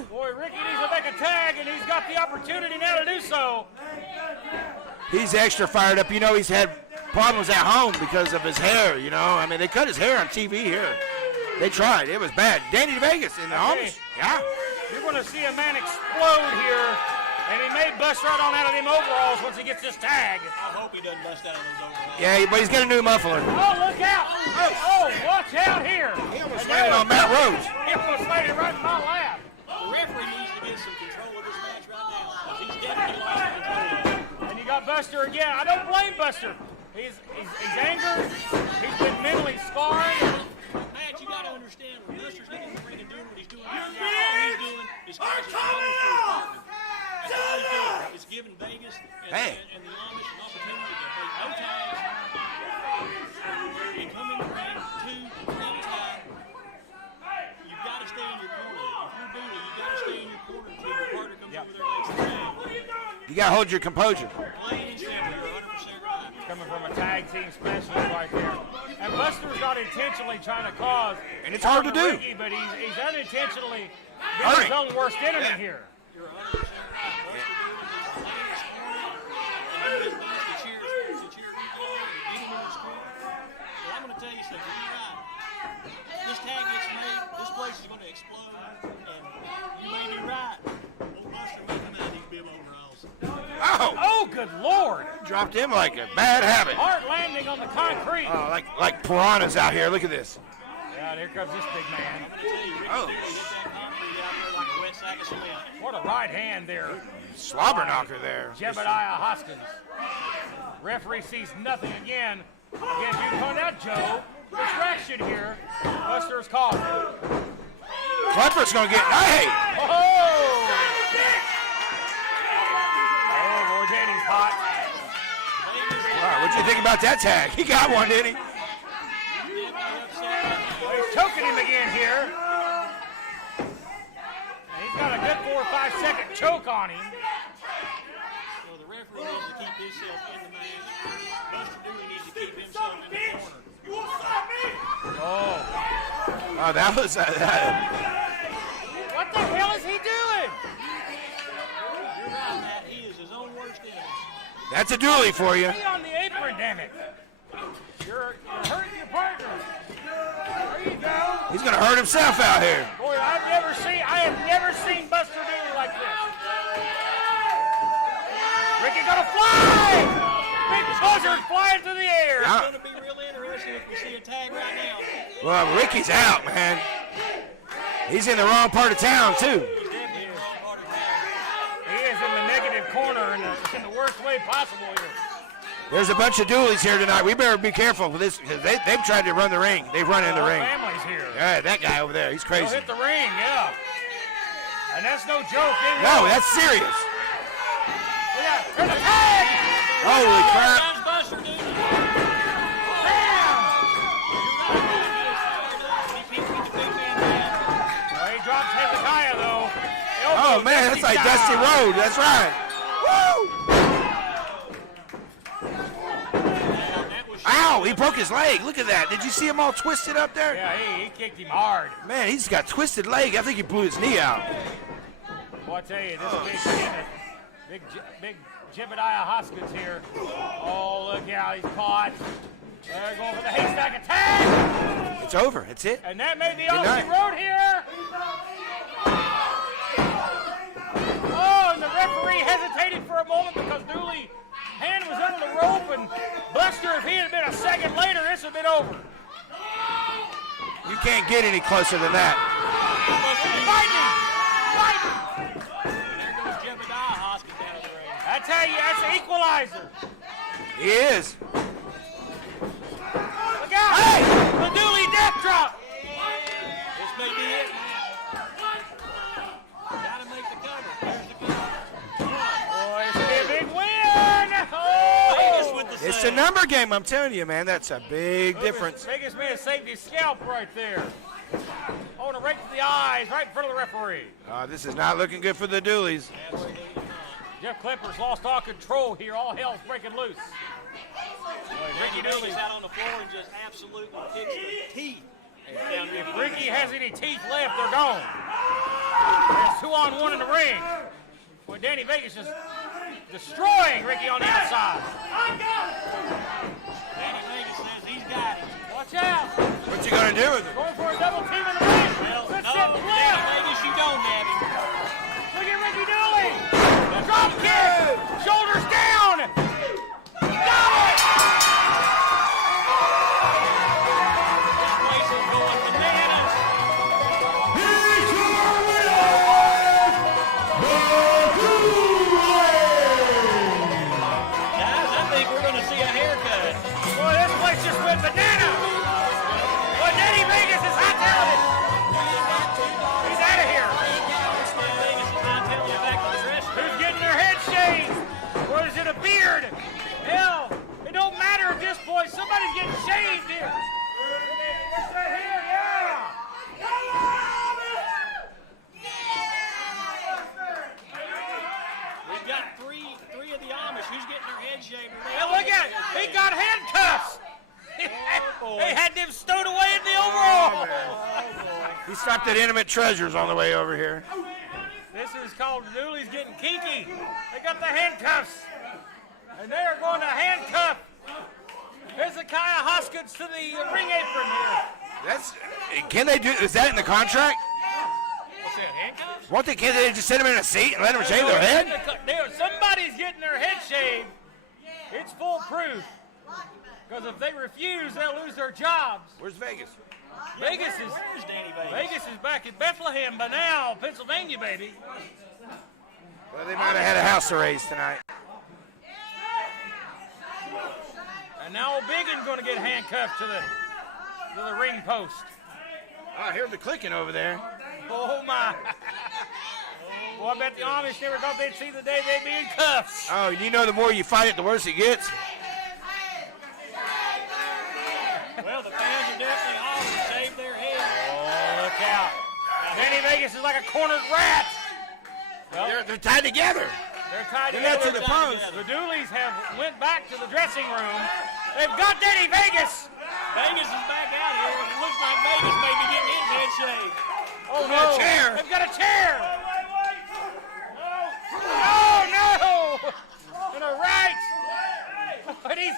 Boy, Ricky needs to make a tag, and he's got the opportunity now to do so. he's extra fired up. You know, he's had problems at home because of his hair, you know. I mean, they cut his hair on TV here. They tried. It was bad. Danny Vegas in the Amish. Yeah. You're going to see a man explode here, and he may bust right on out of them overalls once he gets this tag. I hope he doesn't bust out of those overalls. Yeah, but he's got a new muffler. Oh, look out. Oh, watch out here. He almost landed on Matt Rhodes. He almost landed right in my lap. The referee needs to get some control of this match right now, because he's definitely lost control of it. And you got Buster again. I don't blame Buster. He's angered. He's been mentally scarred. Matt, you got to understand, when Buster's getting in the ring and doing what he's doing right now, all he's doing is catching problems for his partner. That's all he's doing. It's giving Vegas and the Amish an opportunity to make no tags and come in the ring 2 3 times. You've got to stay in your corner. If you're Dooley, you've got to stay in your corner until your partner comes over there and makes the tag. You got to hold your composure. Plain and simple, you're 100% right. Coming from a tag team specialist right there. And Buster's not intentionally trying to cause. And it's hard to do. Ricky, but he's unintentionally being his own worst enemy here. You're 100% right. Buster Dooley needs to play in his corner and do his best to cheer Ricky on and get him in his corner. But I'm going to tell you something. You're right. If this tag gets made, this place is going to explode. And you may be right. Old Buster may come out of these bib overalls. Oh, good Lord. Dropped him like a bad habit. Hard landing on the concrete. Oh, like piranhas out here. Look at this. Yeah, here comes this big man. I'm going to tell you, Ricky Dooley hit that concrete out there like a wet sack of cement. What a right hand there. Slobber knocker there. Jebediah Hoskins. Referee sees nothing again. Again, you pointed out, Joe. Distraction here. Buster's caught. Klepper's going to get. Hey! Oh, boy, Danny's hot. Wow, what'd you think about that tag? He got one, didn't he? Well, he's choking him again here. And he's got a good 4 or 5 second choke on him. So the referee needs to keep himself in the match. Buster Dooley needs to keep himself in the corner. Oh, that was. What the hell is he doing? You're right, Matt. He is his own worst enemy. That's a Dooley for you. Be on the apron, damn it. You're hurting your partner. There you go. He's going to hurt himself out here. Boy, I have never seen Buster Dooley like this. Ricky gonna fly! Big buzzard flying through the air. It's going to be real interesting if we see a tag right now. Well, Ricky's out, man. He's in the wrong part of town, too. He's definitely in the wrong part of town. He is in the negative corner in the worst way possible here. There's a bunch of Dooleys here tonight. We better be careful with this because they've tried to run the ring. They've run in the ring. Family's here. Yeah, that guy over there, he's They'll crazy. hit the ring, yeah. And that's no joke. They No, will. that's serious. Look out. There's a tag! Holy crap. There's Buster Dooley. Bam! He can't get the big man down. Well, he drops Hezekiah, though. Oh, man, that's like Dusty Road. That's right. Woo! Ow, he broke his leg. Look at that. Did you see him all twisted up there? Yeah, he kicked him hard. Man, he's got twisted leg. I think he blew his knee out. Well, I tell you, this big Jebediah Hoskins here. Oh, look out, he's caught. They're going for the haystack attack. It's over. That's it. And that may be Good all night. he wrote here. Oh, and the referee hesitated for a moment because Dooley's hand was under the rope, and Buster, if he had been a second later, this would have been over. You can't get any closer than that. Fighting! tell you, that's an equalizer. He is. Look out! Hey! The Dooley death drop. This may be it. Gotta make the cover. There's the cover. Boy, it's gonna be a big win. Vegas with the It's a save. number game, I'm telling you, man. That's a big difference. Vegas made a safety scalp right there. Oh, right to the eyes, right in front of the referee. This is not looking good for the Dooleys. Jeff Clippers lost all control here. All hell's breaking loose. Ricky Dooley's out on the floor and just absolutely kicks the teeth. If Ricky has any teeth left, they're gone. There's 2-on-1 in the ring. Boy, Danny Vegas is destroying Ricky on the outside. Danny Vegas says he's got it. Watch out. What's he going to do with it? Going for a double team in the ring. Well, Good no, set Danny flip. Vegas, you don't have him. Look at Ricky Dooley. Drop kick. Shoulders down. Got it. This place is going bananas. He's your winner, the Dooleys! Guys, I think we're going to see a haircut. Boy, this place just went banana. Boy, Danny Vegas is hot talented. He's out of here. Danny Vegas is trying to tell you back to the dressing room. Who's getting their head shaved? Or is it a beard? Hell, it don't matter at this point. Somebody's getting shaved here. Yes, they're here, yeah. We've got three of the Amish. Who's getting their head shaved? Hey, look at it. He got handcuffs. They had them stowed away in the overall. He stopped at Intimate Treasures on the way over here. This is called Dooleys getting kinky. They got the handcuffs. And they are going to handcuff Hezekiah Hoskins to the ring apron here. Can they do? Is that in the contract? What's that, handcuffs? Can't they just sit him in a seat and let him shave their head? Somebody's getting their head shaved. It's foolproof. Because if they refuse, they'll lose their jobs. Where's Vegas? Vegas Where's Danny Vegas? Vegas is back in Bethlehem by now, Pennsylvania, baby. Well, they might have had a house to raise tonight. And now old Biggin's going to get handcuffed to the ring post. I hear the clicking over there. Oh my! Well, I bet the Amish never thought they'd see the day they'd be in cuffs. Oh, you know the more you fight it, the worse it gets. Well, the fans are definitely on to shave their head. Oh, look out! Danny Vegas is like a cornered rat. Well, They're tied together. they're tied They're not to together. the post. The Dooleys have went back to the dressing room. They've got Danny Vegas. Vegas is back out here. It looks like Vegas may be getting his head shaved. Oh got no! a chair. They've got a chair. Oh no! To the right. But he's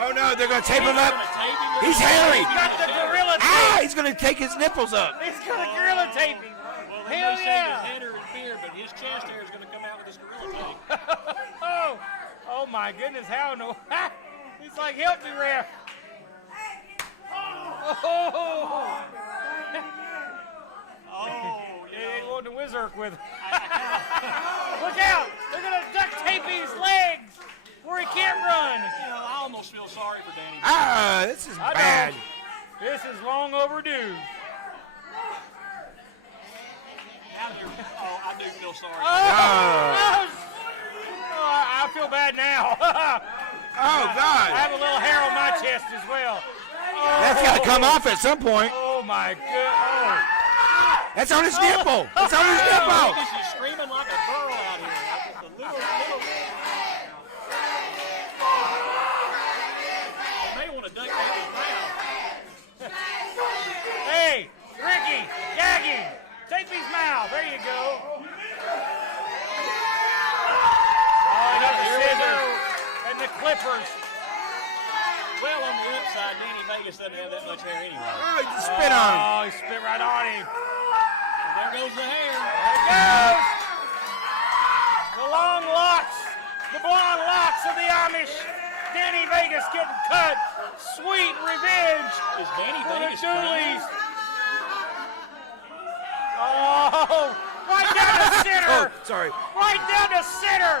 Oh no, they're gonna tape him up. Tape him with He's the- hairy. got the gorilla tape. Ah, he's gonna take his nipples up. He's got a gorilla tape him. Well, they Hell may shave yeah. his head or his beard, but his chest hair is going to come out with his gorilla tape. Oh my goodness, how no? He's like, help me, ref. Oh, Oh, he ain't wanting to wizard with him. Look out! They're gonna duct tape his legs where he can't run. you know, I almost feel sorry for Danny. Ah, this is I bad. know. This is long overdue. I do feel sorry. Oh, I feel bad now. Oh I God, have a little hair on my chest as well. that's gotta come off at some point. Oh my goodness. That's on his nipple. That's on his nipple. Vegas is screaming like a girl out here. Just a little. May want to duct tape his mouth. Hey, Ricky, gagging. Tape his mouth. There you go. Oh, he got the scissors and the clippers. Well, on the upside, Danny Vegas doesn't have that much hair anyway. Oh, he just spit on him. Oh, he spit right on him. There goes the hair. There it goes. The long locks, the blonde locks of the Amish. Danny Vegas getting cut. Sweet revenge Is Danny for the Vegas Dooleys. Oh, right down the center. Oh, sorry. Right down the center.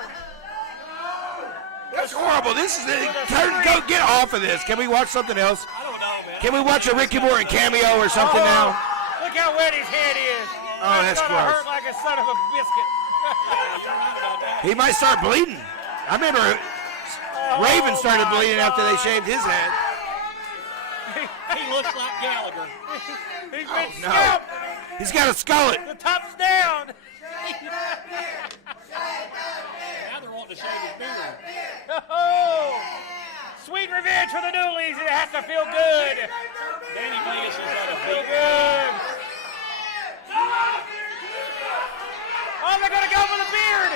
That's horrible. This is go get off of this. Can we watch something else? I don't know, man. Can we watch a Ricky Morton cameo or something now? Look how wet his head is. Oh, that's gonna gross. hurt like a son of a biscuit. He might start bleeding. I remember Raven started bleeding after they shaved his head. He looks like Gallagher. He's been No. scalped. He's got a skullet. The top's down. Now they're wanting to shave his beard. Oh, sweet revenge for the Dooleys. It has to feel good. Danny Vegas has got a Feel big good. Oh, they're going to go for the beard.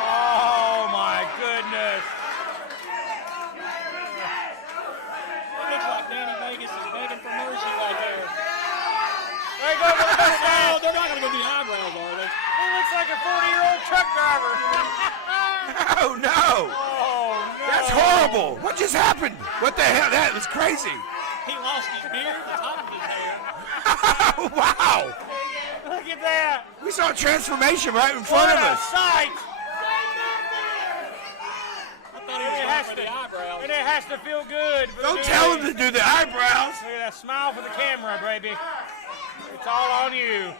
Oh, my goodness. It looks like Danny Vegas is begging for mercy right there. They go for the mustache. Oh, they're not going to go the eyebrows, are they? He looks like a 40-year-old truck driver. Oh, no. Oh, no. That's horrible. What just happened? What the hell? That was crazy. He lost his beard, the top of his hair. Wow. Look at that. We saw a transformation right in front What of a us. sight. I thought he was going for the eyebrows. And it has to feel good. For Don't the tell him Dooleys. to do the eyebrows. Look at that smile for the camera, baby. It's all on you.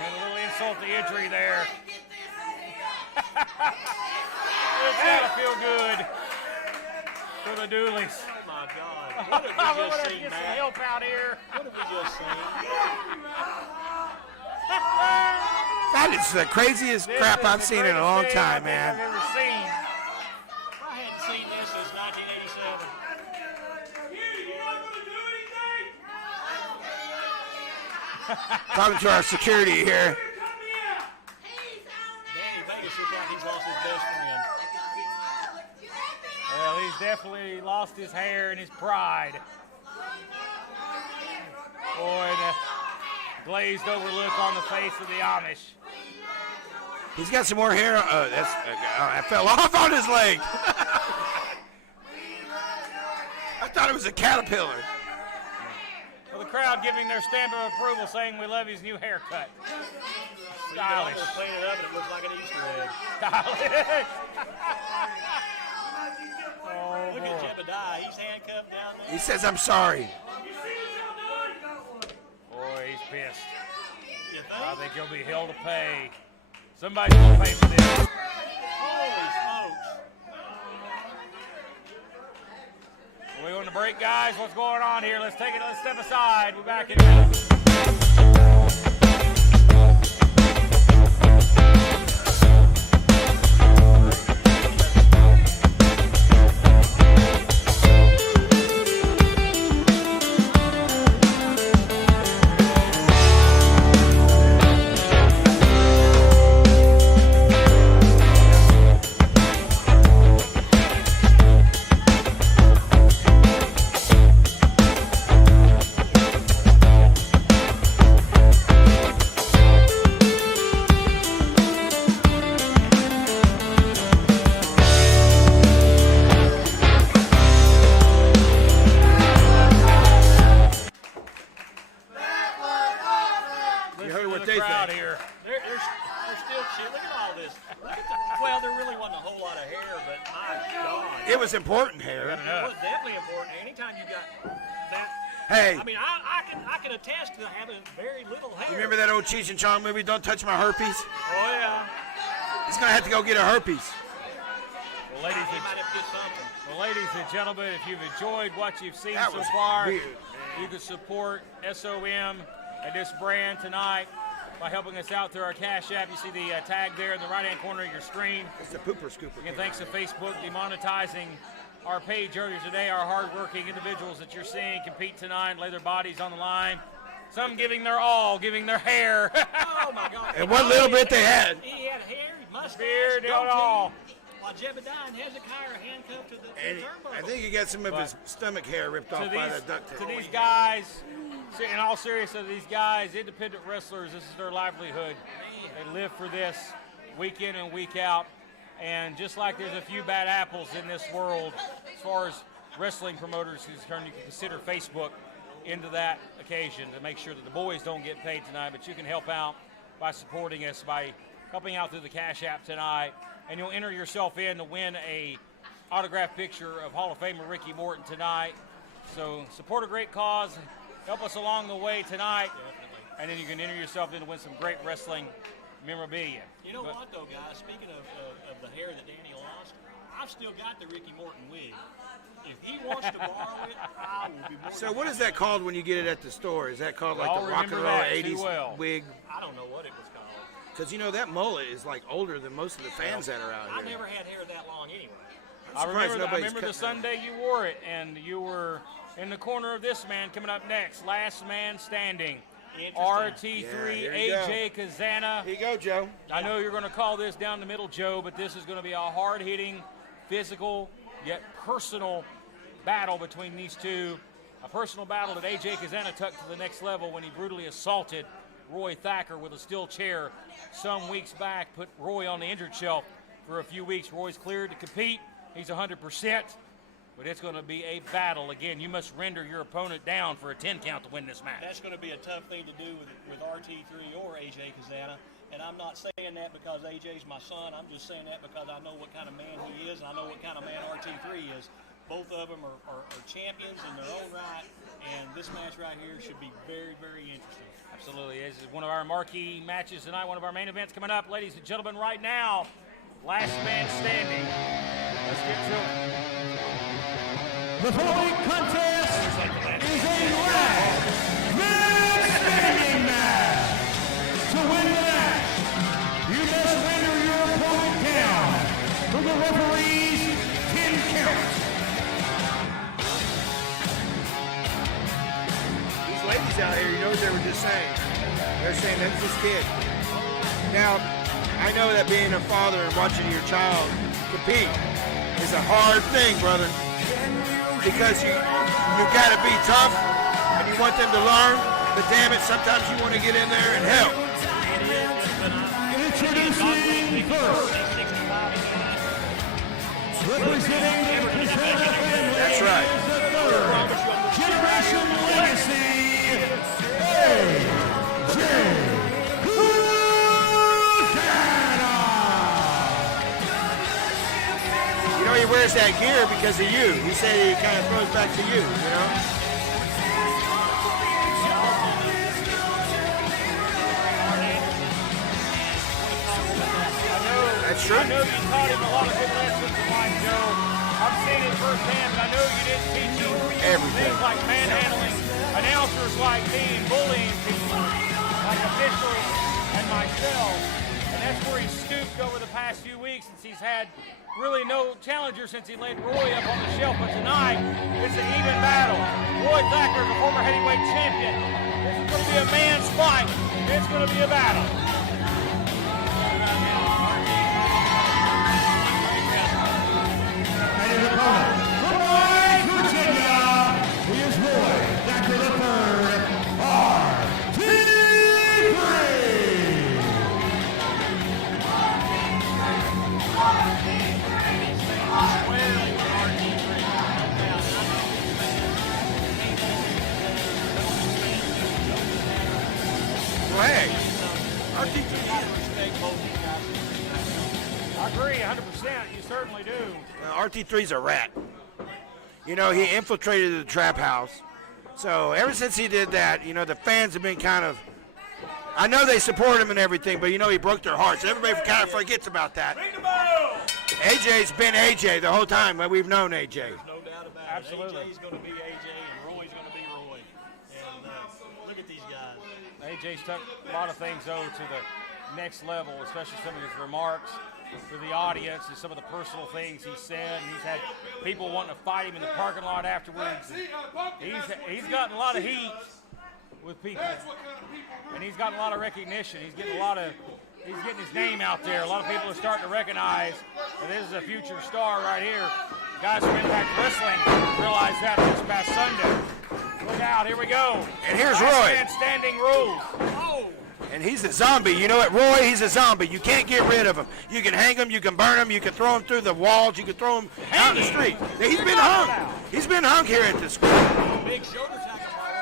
And a little insult to injury there. It's gotta feel good for the Dooleys. Oh, my God. What have we just seen, Get some Matt? help out here. What have we just seen? That is the craziest crap I've seen in a long time, man. I've ever seen. I hadn't seen this since 1987. Talking to our security here. Danny Vegas looks like he's lost his best friend. Well, he's definitely lost his hair and his pride. Boy, the glazed over look on the face of the Amish. He's got some more hair. I fell off on his leg. I thought it was a caterpillar. Well, the crowd giving their stamp of approval, saying we love his new haircut. Stylish. Just clean it up and it looks like an Easter egg. Stylish. Oh, Look boy. at Jebediah. He's handcuffed down there. He says, I'm sorry. Boy, he's pissed. You think? I think he'll be hell to pay. Somebody's gonna pay for this. Holy smokes. Are we on the break, guys? What's going on here? Let's take it. Let's step aside. We're back in a minute. Well, there really wasn't a whole lot of hair, but my God. It was important hair. It was definitely important. Anytime you got that. Hey, I mean, I can attest to having very little hair. remember that old Cheech and Chong movie, Don't Touch My Herpes? Oh, yeah. He's going to have to go get a herpes. Well, ladies He and, might have to get something. well, ladies and gentlemen, if you've enjoyed what you've seen That so was far, weird. you can support SOM and this brand tonight by helping us out through our Cash App. You see the tag there in the right-hand corner of your screen. It's a pooper scooper. Again, thanks to Facebook demonetizing our page earlier today. Our hard-working individuals that you're seeing compete tonight, lay their bodies on the line. Some giving their all, giving their hair. Oh, my God. And what little bit they had. He had hair, mustache, Beard, goatee, all. while Jebediah and Hezekiah are handcuffed to the And turnbuckle. I think he got some of his stomach hair ripped off by the duct tape. To these guys, in all seriousness, these guys, independent wrestlers, this is their livelihood. They live for this week in and week out. And just like there's a few bad apples in this world, as far as wrestling promoters who's concerned, you can consider Facebook into that occasion to make sure that the boys don't get paid tonight, but you can help out by supporting us, by helping out through the Cash App tonight. And you'll enter yourself in to win a autographed picture of Hall of Famer Ricky Morton tonight. So support a great cause. Help us along the way tonight. Definitely. And then you can enter yourself in to win some great wrestling memorabilia. You know what, though, guys? Speaking of the hair that Danny lost, I've still got the Ricky Morton wig. If he wants to borrow it, I will be more than So what is happy. that called when you get it at the store? Is that called like Y'all the rock and remember roll that too 80s well. wig? I don't know what it was called. Because, you know, that mullet is like older than most of the fans that are out I here. never had hair that long anyway. I surprised remember, nobody's the cutting Sunday you wore it, and you were in the corner of this man coming up next. Last man standing. Interesting. RT3, Yeah, here you AJ Kazana. Here you go, Joe. I know you're going to call this down the middle, Joe, but this is going to be a hard-hitting, physical, yet personal battle between these two. A personal battle that AJ Kazana took to the next level when he brutally assaulted Roy Thacker with a steel chair some weeks back, put Roy on the injured shelf for a few weeks. Roy's cleared to compete. He's 100%, but it's going to be a battle. Again, you must render your opponent down for a 10 count to win this match. That's going to be a tough thing to do with RT3 or AJ Kazana. And I'm not saying that because AJ's my son. I'm just saying that because I know what kind of man he is, and I know what kind of man RT3 is. Both of them are champions in their own right, and this match right here should be very, very interesting. Absolutely. This is one of our marquee matches tonight, one of our main events coming up. Ladies and gentlemen, right now, last man standing. Let's get to it. The following contest is a last man standing match. To win the match, you must render your opponent down for the referee's 10 count. These ladies out here, you know what they were just saying? They're saying, that's this kid. Now, I know that being a father and watching your child compete is a hard thing, brother. Because you've got to be tough and you want them to learn, but damn it, sometimes you want to get in there and help. Introducing first, representing the Kazana family. That's right. Is the third generation legacy, AJ Kazana. You know, he wears that gear because of you. He said he kind of throws back to you, you know? That's true. I know you taught him a lot of good lessons in life, Joe. I've seen it firsthand, but I know you didn't teach him Everything. things like manhandling announcers like me and bullying people like officials and myself. And that's where he's stooped over the past few weeks since he's had really no challenger since he laid Roy up on the shelf. But tonight, it's an even battle. Roy Thacker is a former heavyweight champion. This is going to be a man's fight. It's going to be a battle. And his opponent, from Blythe, Virginia, he is Roy Thacker III, Flag. I agree 100%. You certainly do. RT3's a rat. You know, he infiltrated the trap house. So ever since he did that, you know, the fans have been kind of, I know they support him and everything, but you know, he broke their hearts. Everybody kind of forgets about that. AJ's been AJ the whole time that we've known AJ. There's no doubt about Absolutely. it. AJ's going to be AJ, and Roy's going to be Roy. And look at these guys. AJ's took a lot of things, though, to the next level, especially some of his remarks to the audience and some of the personal things he said. And he's had people wanting to fight him in the parking lot afterwards. He's gotten a lot of heat with people, and he's gotten a lot of recognition. He's getting his name out there. A lot of people are starting to recognize that this is a future star right here. Guys from Impact Wrestling realized that this past Sunday. Look out, here we go. And here's Last Roy. man standing rules. Oh. And he's a zombie. You know what, Roy? He's a zombie. You can't get rid of him. You can hang him, you can burn him, you can throw him through the walls, you can throw him out in the street. Yeah, he's been hung. He's been hung here at the school. Big shoulder tackle by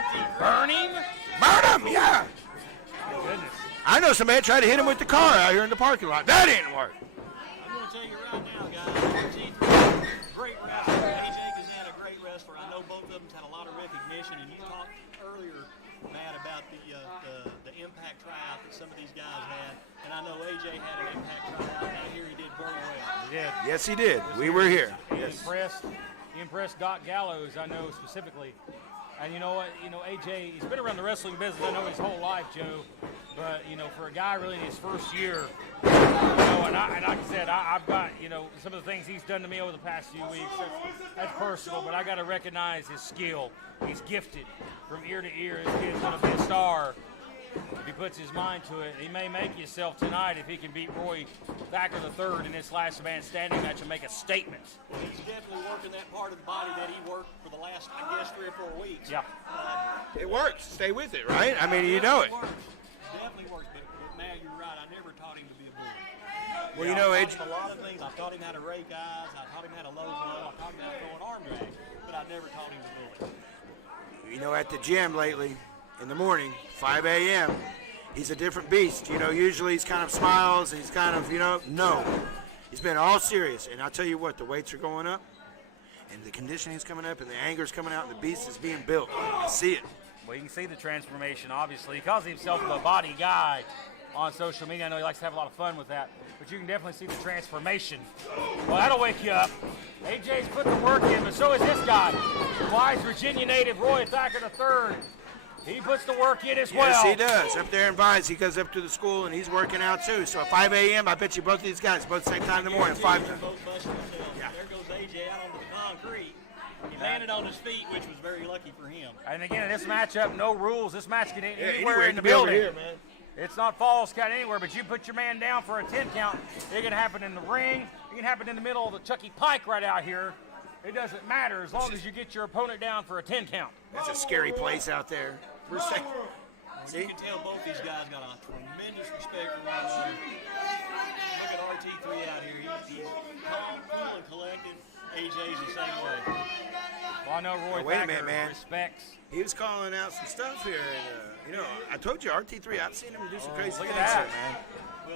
RT3. Burn him? Burn him, yeah. My goodness. I know somebody tried to hit him with the car out here in the parking lot. That didn't work. I'm going to tell you right now, guys, RT3, great wrestler. AJ Kazana, great wrestler. I know both of them had a lot of recognition, and you talked earlier, Matt, about the impact tryout that some of these guys had, and I know AJ had an impact tryout, and I hear he did very well. He did. Yes, he did. We were here. He Yes. impressed Doc Gallows, I know specifically. And you know what? You know, AJ, he's been around the wrestling business, I know, his whole life, Joe. But, you know, for a guy really in his first year, you know, and like I said, I've got, you know, some of the things he's done to me over the past few weeks. That's personal, but I got to recognize his skill. He's gifted from ear to ear. This kid's going to be a star if he puts his mind to it. He may make himself tonight if he can beat Roy Thacker III in this last man standing match and make a statement. He's definitely working that part of the body that he worked for the last, I guess, 3 or 4 weeks. Yeah. It works. Stay with it, right? I mean, you know it. Definitely works, but Matt, you're right. I never taught him to be a bully. Well, you know, I AJ. taught him a lot of things. I taught him how to rake eyes. I taught him how to low blow. I taught him how to throw an arm drag. But I never taught him to bully. You know, at the gym lately, in the morning, 5 a.m., he's a different beast. You know, usually he's kind of smiles and he's kind of, you know, no. He's been all serious. And I'll tell you what, the weights are going up and the conditioning's coming up and the anger's coming out and the beast is being built. I see it. Well, you can see the transformation, obviously. He calls himself a body guy on social media. I know he likes to have a lot of fun with that, but you can definitely see the transformation. Well, that'll wake you up. AJ's put the work in, but so is this guy. Wise Virginia native Roy Thacker III. He puts the work in as well. Yes, he does. Up there in Vines, he goes up to the school and he's working out too. So at 5 a.m., I bet you both of these guys, both same time in the morning, 5 They're both busting themselves. Yeah. There goes AJ out onto the concrete. He landed on his feet, which was very lucky for him. And again, in this matchup, no rules. This match can end anywhere anywhere in the can be over building. here, man. It's not falls count anywhere, but you put your man down for a 10 count. It can happen in the ring. It can happen in the middle of the Chucky Pike right out here. It doesn't matter as long as you get your opponent down for a 10 count. That's a scary place out there. We're safe. You can tell both these guys got a tremendous respect for one another. Look at RT3 out here. He's calm, cool, and collected. AJ's the same way. Well, I know Roy Wait a Thacker minute, man. respects. He was calling out some stuff here. And, you know, I told you, RT3, I've seen him do some crazy Look things at that, here. man.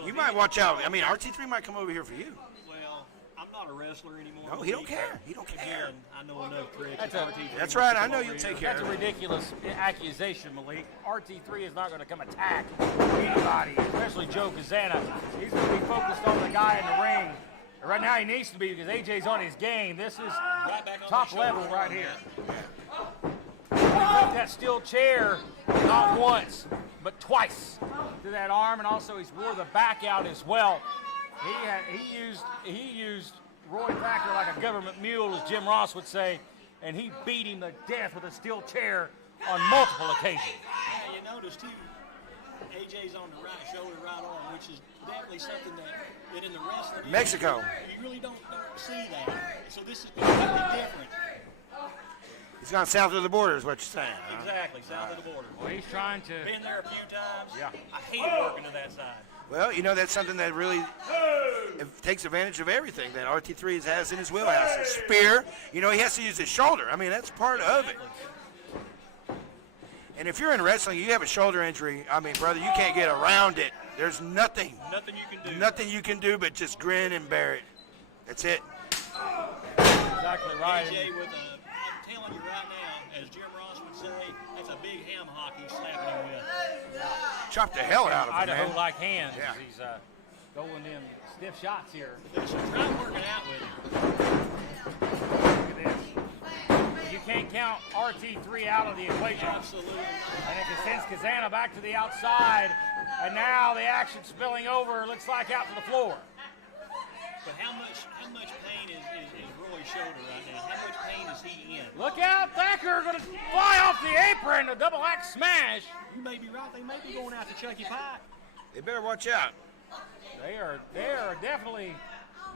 Well, You might watch out. I mean, RT3 might come over here for you. Well, I'm not a wrestler anymore. No, he don't care. He don't care. Again, I know enough tricks. That's If a- RT3 That's wants right. to I come know over you'll here, take care That's a of it. ridiculous accusation, Malik. RT3 is not going to come attack anybody, especially Joe Kazana. He's going to be focused on the guy in the ring. And right now he needs to be because AJ's on his game. This is right back on top the shoulder level right on here. that. He broke that steel chair not once, but twice to that arm, and also he's wore the back out as well. He used Roy Thacker like a government mule, as Jim Ross would say, and he beat him to death with a steel chair on multiple occasions. Yeah, you notice too, AJ's on the right shoulder, right arm, which is definitely something that in the wrestling Mexico. you really don't see that. So this is completely different. He's gone south of the border, is what you're saying. Huh? Exactly, south of the border. Well, he's trying to. Been there a few times. Yeah. I hate working to that side. Well, you know, that's something that really takes advantage of everything that RT3 has in his wheelhouse. His spear, you know, he has to use his shoulder. I mean, that's part of it. And if you're in wrestling, you have a shoulder injury, I mean, brother, you can't get around it. There's nothing Nothing you can do. but just grin and bear it. That's it. Exactly right. AJ with a, I'm telling you right now, as Jim Ross would say, that's a big ham hock he's slapping him with. Chop the hell out of him, man. Idaho-like hands. Yeah. He's going them stiff shots here. So try working out with him. Look at this. You can't count RT3 out of the equation. Absolutely. And it sends Kazana back to the outside. And now the action spilling over, looks like out to the floor. But how much pain is Roy's shoulder right now? How much pain is he in? Look out, Thacker going to fly off the apron, a double axe smash. You may be right. They may be going out to Chucky Pike. They better watch out. They are definitely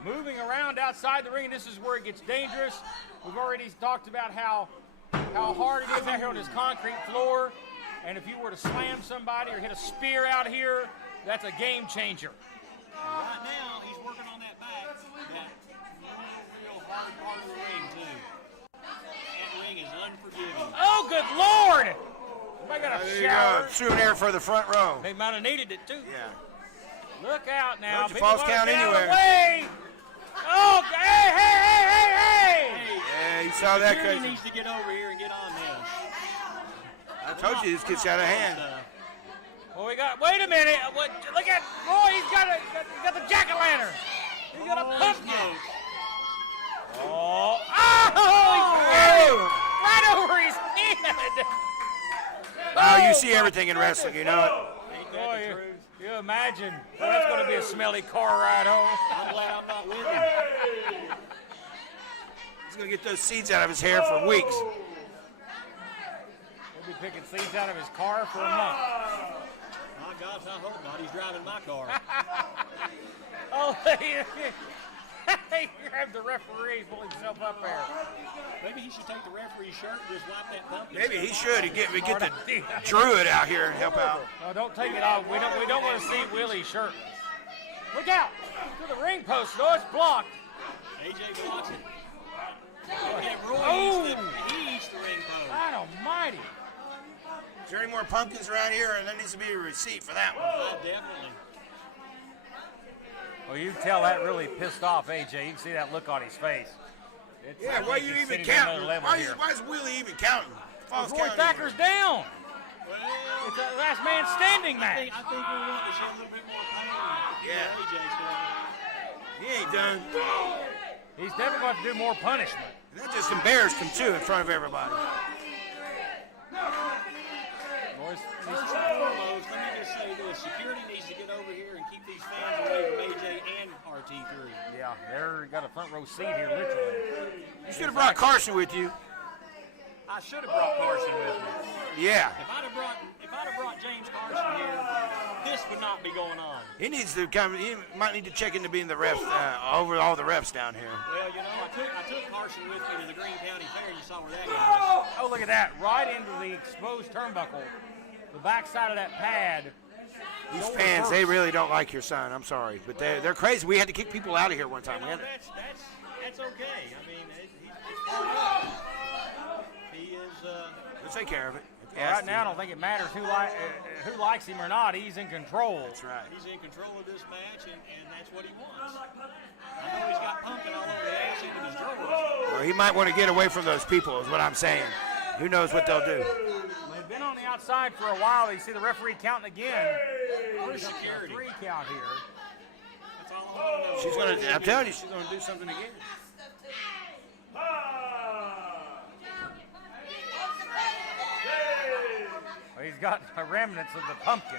moving around outside the ring. This is where it gets dangerous. We've already talked about how hard it is out here on this concrete floor. And if you were to slam somebody or hit a spear out here, that's a game changer. Right now, he's working on that back. That real hard part of the ring, too. That ring is unforgiving. Oh, good Lord! Everybody got a There you shower. go. Souvenir for the front row. They might have needed it too. Yeah. Look out now. Don't you People false wanna count get out of anywhere. the way. Oh, hey. Yeah, you saw that. Security Cause needs to get over here and get on this. I told you this gets out of hand. Well, we got. Wait a minute. What? Look at Roy. He's got the jack-o'-lantern. He's got a pumpkin. Oh! Right over his head. Oh, you see everything in wrestling, you know it. Boy, you imagine. Well, that's going to be a smelly car ride home. I'm glad I'm not with him. He's gonna get those seeds out of his hair for weeks. He'll be picking seeds out of his car for a month. My gosh, I hope not. He's driving my car. Oh, he grabbed the referee, pull himself up there. Maybe he should take the referee's shirt and just wipe that pumpkin. Maybe he should. We get the idea. druid out here and help out. No, don't take it off. We don't want to see Willie's shirt. Look out to the ring post. No, it's blocked. AJ blocks it. Yeah, Roy he eats the ring post. God almighty. Is there any more pumpkins around here? Or there needs to be a receipt for that one. Definitely. Well, you can tell that really pissed off AJ. You can see that look on his face. Yeah, why you even counting? Why is Willie even counting? False Roy count Thacker's down. Well, It's a last man standing match. I think we want to show a little bit more pain. Yeah. AJ's doing. He ain't done. He's definitely going to do more punishment. That just embarrassed him too in front of everybody. Boys, First and foremost, let me just say this. Security needs to get over here and keep these fans away from AJ and RT3. yeah, they're got a front row seat here, literally. You should have brought Carson with you. I should have brought Carson with me. Yeah. If I'd have brought James Carson here, this would not be going on. He needs to come. He might need to check into being the refs over all the refs down here. Well, you know, I took Carson with me to the Greene County Fair, and you saw where that got us. Oh, look at that. Right into the exposed turnbuckle. The backside of that pad. These fans, they really don't like your son. I'm sorry, but they're crazy. We had to kick people out of here one time. You We know, had to, that's okay. I mean, he's part of it. He is. we'll take care of it. Right now, I don't think it matters who likes him or not. He's in control. That's right. He's in control of this match, and that's what he wants. I know he's got pumpkin all over the ass end of his drawers. Well, he might want to get away from those people, is what I'm saying. Who knows what they'll do? They've been on the outside for a while. You see the referee counting again. Where's security? 3 count here. That's all I want to know. She's gonna. I'm telling you, she's gonna do something again. Well, he's got remnants of the pumpkin.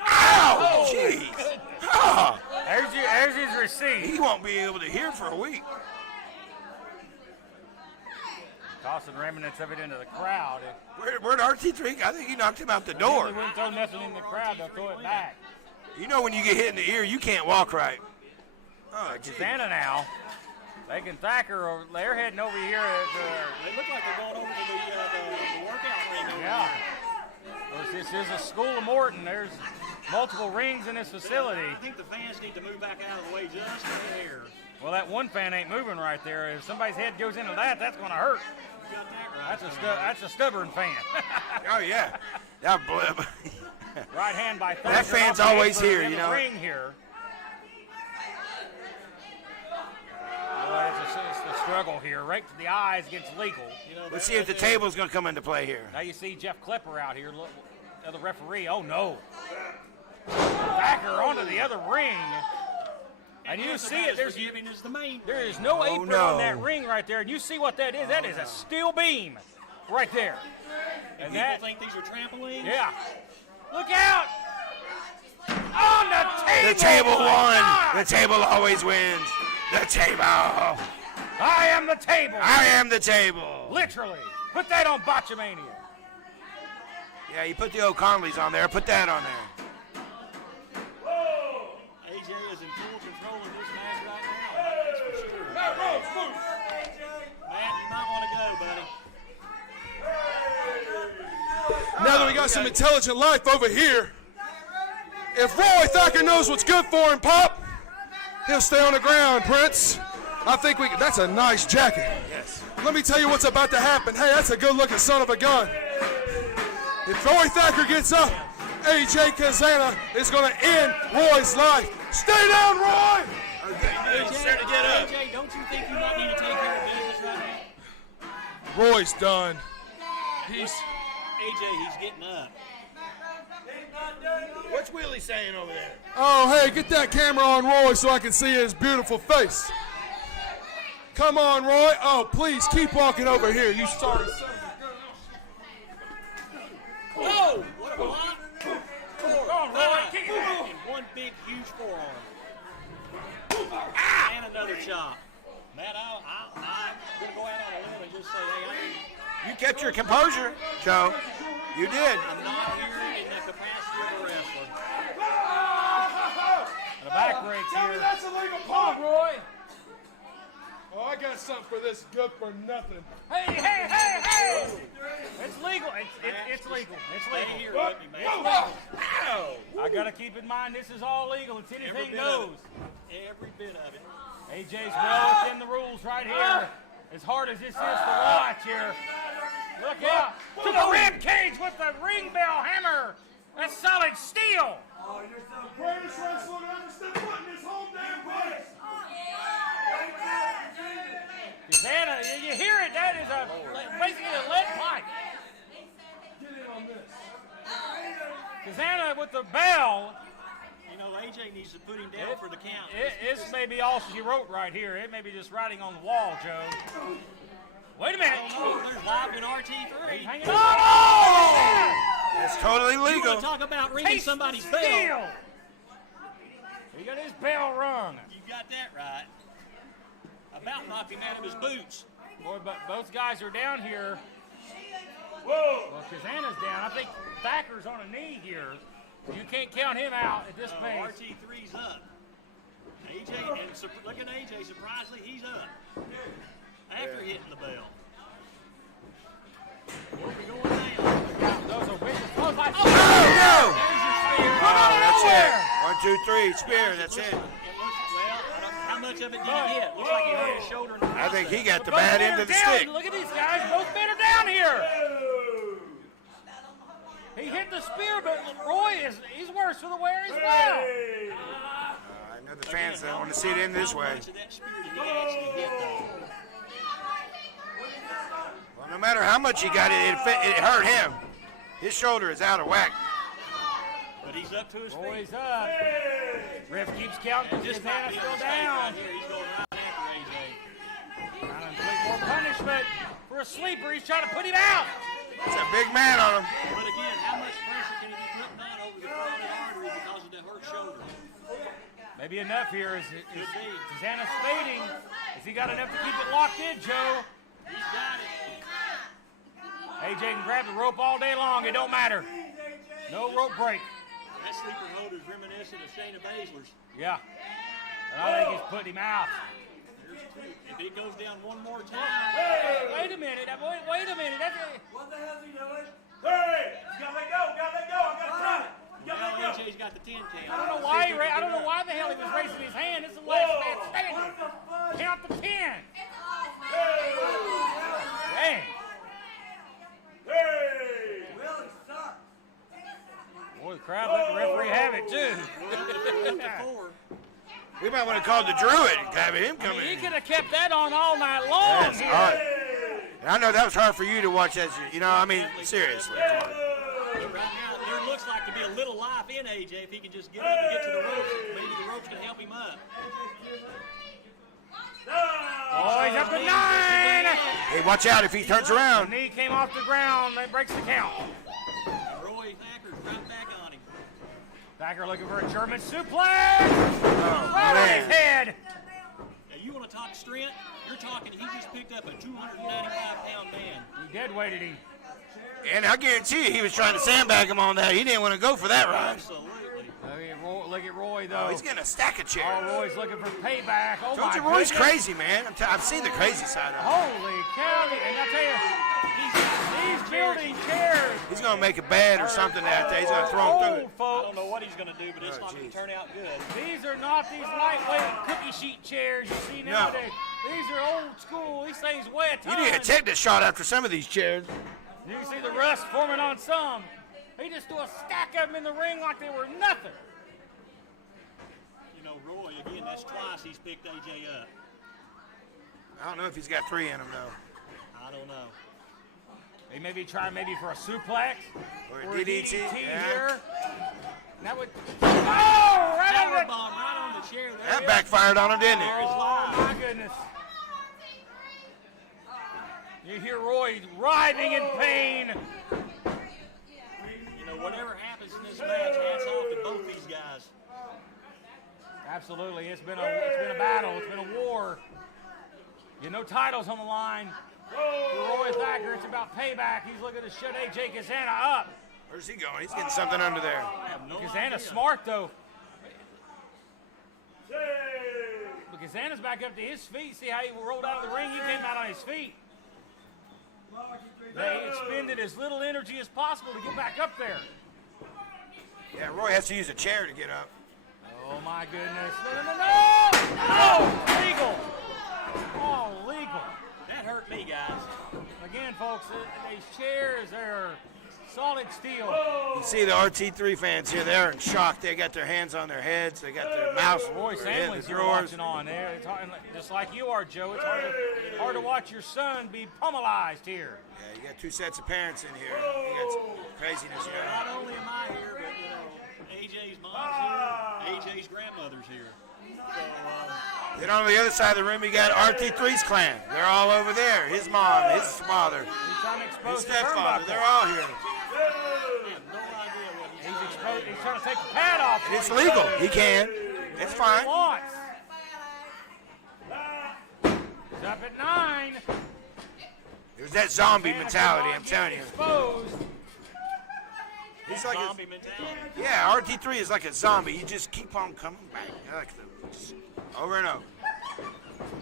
Ow! Jeez! Oh, There's his receipt. he won't be able to hear for a week. Tossing remnants of it into the crowd. Where'd RT3? I think he knocked him out the door. They wouldn't throw nothing in the crowd. They'll throw it back. You know when you get hit in the ear, you can't walk right. Oh, geez. Kazana now. They can Thacker. They're heading over here. They look like they're going over to the workout ring over Yeah. here. This is a School of Morton. There's multiple rings in this facility. I think the fans need to move back out of the way just a hair. Well, that one fan ain't moving right there. If somebody's head goes into that, that's going to hurt. You got that right. That's a stubborn fan. Oh yeah. That blip. Right hand by Thacker. That fan's off the always apron here, in you the know. Ring here. Well, it's the struggle here. Right to the eyes against legal. You know, Let's see if the table's gonna come into play here. Now you see Jeff Klepper out here, the referee. Oh no! Thacker onto the other ring, and you see it. There is no apron no. on that ring right there, and you see what that is. That is a steel beam, right there. And People that, think these are trampolines. yeah. Look out! On the table. The table my won. God! The table always wins. The table. I am the table. I am the table. Literally. Put that on Botchamania. Yeah, you put the O'Conleys on there. Put that on there. AJ is in full control of this match right now. That's for sure. Matt, you might want to go, buddy. Now that we got some intelligent life over here, if Roy Thacker knows what's good for him, Pop, he'll stay on the ground, Prince. I think that's a nice jacket. Yes. Let me tell you what's about to happen. Hey, that's a good-looking son of a gun. If Roy Thacker gets up, AJ Kazana is going to end Roy's life. Stay down, Roy! AJ, don't you think you might need to take care of business right now? Roy's done. AJ, he's getting up. What's Willie saying over there? Oh, hey, get that camera on Roy so I can see his beautiful face. Come on, Roy. Oh, please, keep walking over here. You sorry son of a gun. Oh, what a block. Come on, Roy. Kick it. And one big, huge forearm. And another chop. Matt, I'm going to go out on a limb and just say, hey, You kept your composure, Joe. You did. I'm not here in the capacity of a wrestler. And a back break Tell me here. that's a legal pump, Roy. Oh, I got something for this good for nothing. Hey, hey, hey, hey! It's legal. It's legal. It's Stay legal. here with me, man. I gotta keep in mind this is all legal. It's Every anything bit of goes. it. Every bit of it. AJ's well within the rules right here. As hard as this is to watch here. Look out to the rib cage with the ring bell hammer. That's solid steel. Oh, you're the greatest wrestler to ever step foot in this whole damn place. Kazana, you hear it? That is basically a lead pipe. Get in on this. Kazana with the bell. You know, AJ needs to put him down for the count. This may be all she wrote right here. It may be just writing on the wall, Joe. Wait a minute. Oh, there's live in RT3. Hanging on. Oh! It's totally You want legal. to talk about ringing Taste somebody's the bell? steel. He got his bell rung. You got that right. About knocked him out of his boots. Boy, but both guys are down here. Whoa! Well, Kazana's down. I think Thacker's on a knee here. You can't count him out at this pace. RT3's up. AJ, and look at AJ, surprisingly, he's up. After hitting the bell. Where we going now? Those are witness. Oh, my Oh, no! There's your spear. That's it. 1, 2, 3. Spear. That's it. How much of it did he get? Looks like he hurt his shoulder in the I think he got the Both bad men end are of the down. stick. Look at these guys. Both men are down here. He hit the spear, but Roy he's worse for the wear as well. I know the fans don't want to see it in this way. How much of that spear did he actually hit, though? Well, no matter how much he got, it hurt him. His shoulder is out of whack. But he's up to his feet. Roy's up. Ref keeps counting. This His might hand be is a still mistake down. right here. He's going right after AJ. Trying to inflict more punishment for a sleeper. He's trying to put him out. It's a big man on him. But again, how much pressure can he be putting on over the carotid artery because of the hurt shoulder? Maybe enough here. Is Kazana's fading. Has he got enough to keep it locked in, Joe? He's got it. AJ can grab the rope all day long. It don't matter. No rope break. That sleeper hold is reminiscent of Shayna Baszler's. Yeah. And I think he's putting him out. There's two. If it goes down one more time. Wait a minute. Wait a minute. What the hell's he doing? Hey! You gotta let go! Gotta let go! I gotta try it! You gotta Well, let go! AJ's got the 10 count. I don't know why I don't know why the hell he was raising his hand. This is the last man standing. Count the 10. Dang. Hey! Willie, suck! Boy, the crowd let the referee have it too. We might want to call the Druid and have him I come mean, he in. could have kept that on all night long. That's here. hard. And I know that was hard for you to watch as I mean, seriously. Come on. But right now, there looks like to be a little life in AJ if he can just get up and get to the ropes. Maybe the ropes can help him up. Oh, he's up to 9. Hey, watch out if he turns The around. knee came off the ground. That breaks the count. Roy Thacker's right back on him. Thacker looking for a German suplex. Oh, Right on his man. head. Now, you want to talk strength? You're talking, he just picked up a 295-pound man. He dead weighted him. And I guarantee you he was trying to sandbag him on that. He didn't want to go for that ride. Absolutely. Look at Roy, though. Oh, he's getting a stack of Oh, chairs. Roy's looking for payback. Oh, Told my you Roy's goodness. crazy, man. I've seen the crazy side of him. Holy cow. And I tell you, he's building chairs. He's going to make a bed or something out there. He's going to throw him through it. I Folks. don't know what he's going to do, but it's not going to turn out good. These are not these lightweight cookie sheet chairs you see nowadays. These are old school. These things weigh a You ton. need a tetanus shot after some of these chairs. You can see the rust forming on some. He just threw a stack of them in the ring like they were nothing. You know, Roy, again, that's twice he's picked AJ up. I don't know if he's got 3 in him, though. I don't know. He may be trying maybe for a suplex Or a DDT. Yeah. here. That would. Oh, right Power over. bomb right on the chair there. That backfired on him, didn't it? Oh, my goodness. You hear Roy writhing in pain. You know, whatever happens in this match, hats off to both these guys. Absolutely, it's been a battle. It's been a war. You know, titles on the line. For Roy Thacker, it's about payback. He's looking to shut AJ Kazana up. Where's he going? He's getting something under there. I have no Kazana's idea. smart though. But Kazana's back up to his feet. See how he rolled out of the ring? He came out on his feet. They expended as little energy as possible to get back up there. Yeah, Roy has to use a chair to get up. Oh my goodness. No! Oh, legal. Oh, legal. That hurt me, guys. Again, folks, these chairs, they're solid steel. You see the RT3 fans here, they're in shock. They got their hands on their heads. They got their mouths. Roy Sandling's here watching on there. It's hard, just like you are, Joe. It's hard to watch your son be pummelized here. Yeah, you got 2 sets of parents in here. You got some craziness here. Not only am I here, but, you know, AJ's mom's here, AJ's grandmother's here. So, Then on the other side of the room, you got RT3's clan. They're all over there. His mom, his father, He's trying to his expose the stepfather. turnbuckle. They're all here. I have no idea what He's trying to take the pad off. And it's legal. He can. It's fine. Wants. He's up at 9. There's that zombie mentality, I'm telling you. Exposed. He's like zombie mentality. yeah, RT3 is like a zombie. You just keep on coming back. Like just over and over.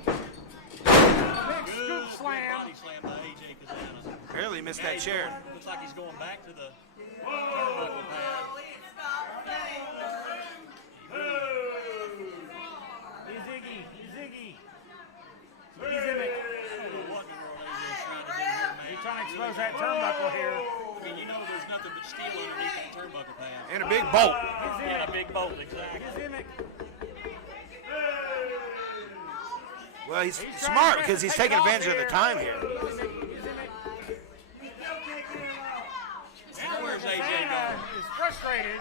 Big scoop Good slam. body slam by AJ Kazana. Barely missed Now that he's chair. going- looks like he's going back to the turnbuckle pad. He's Ziggy. He's Ziggy. He's Zimmick. I don't know what in the world AJ's trying to do here, man. He's trying to expose that turnbuckle here. I mean, you know there's nothing but steel underneath that turnbuckle pad. And a big bolt. And a big bolt, exactly. He's Zimmick. Well, he's He's smart trying because to he's take taking off advantage of the here. time here. He's Zimmick. Now where's AJ Kazana going? is frustrated.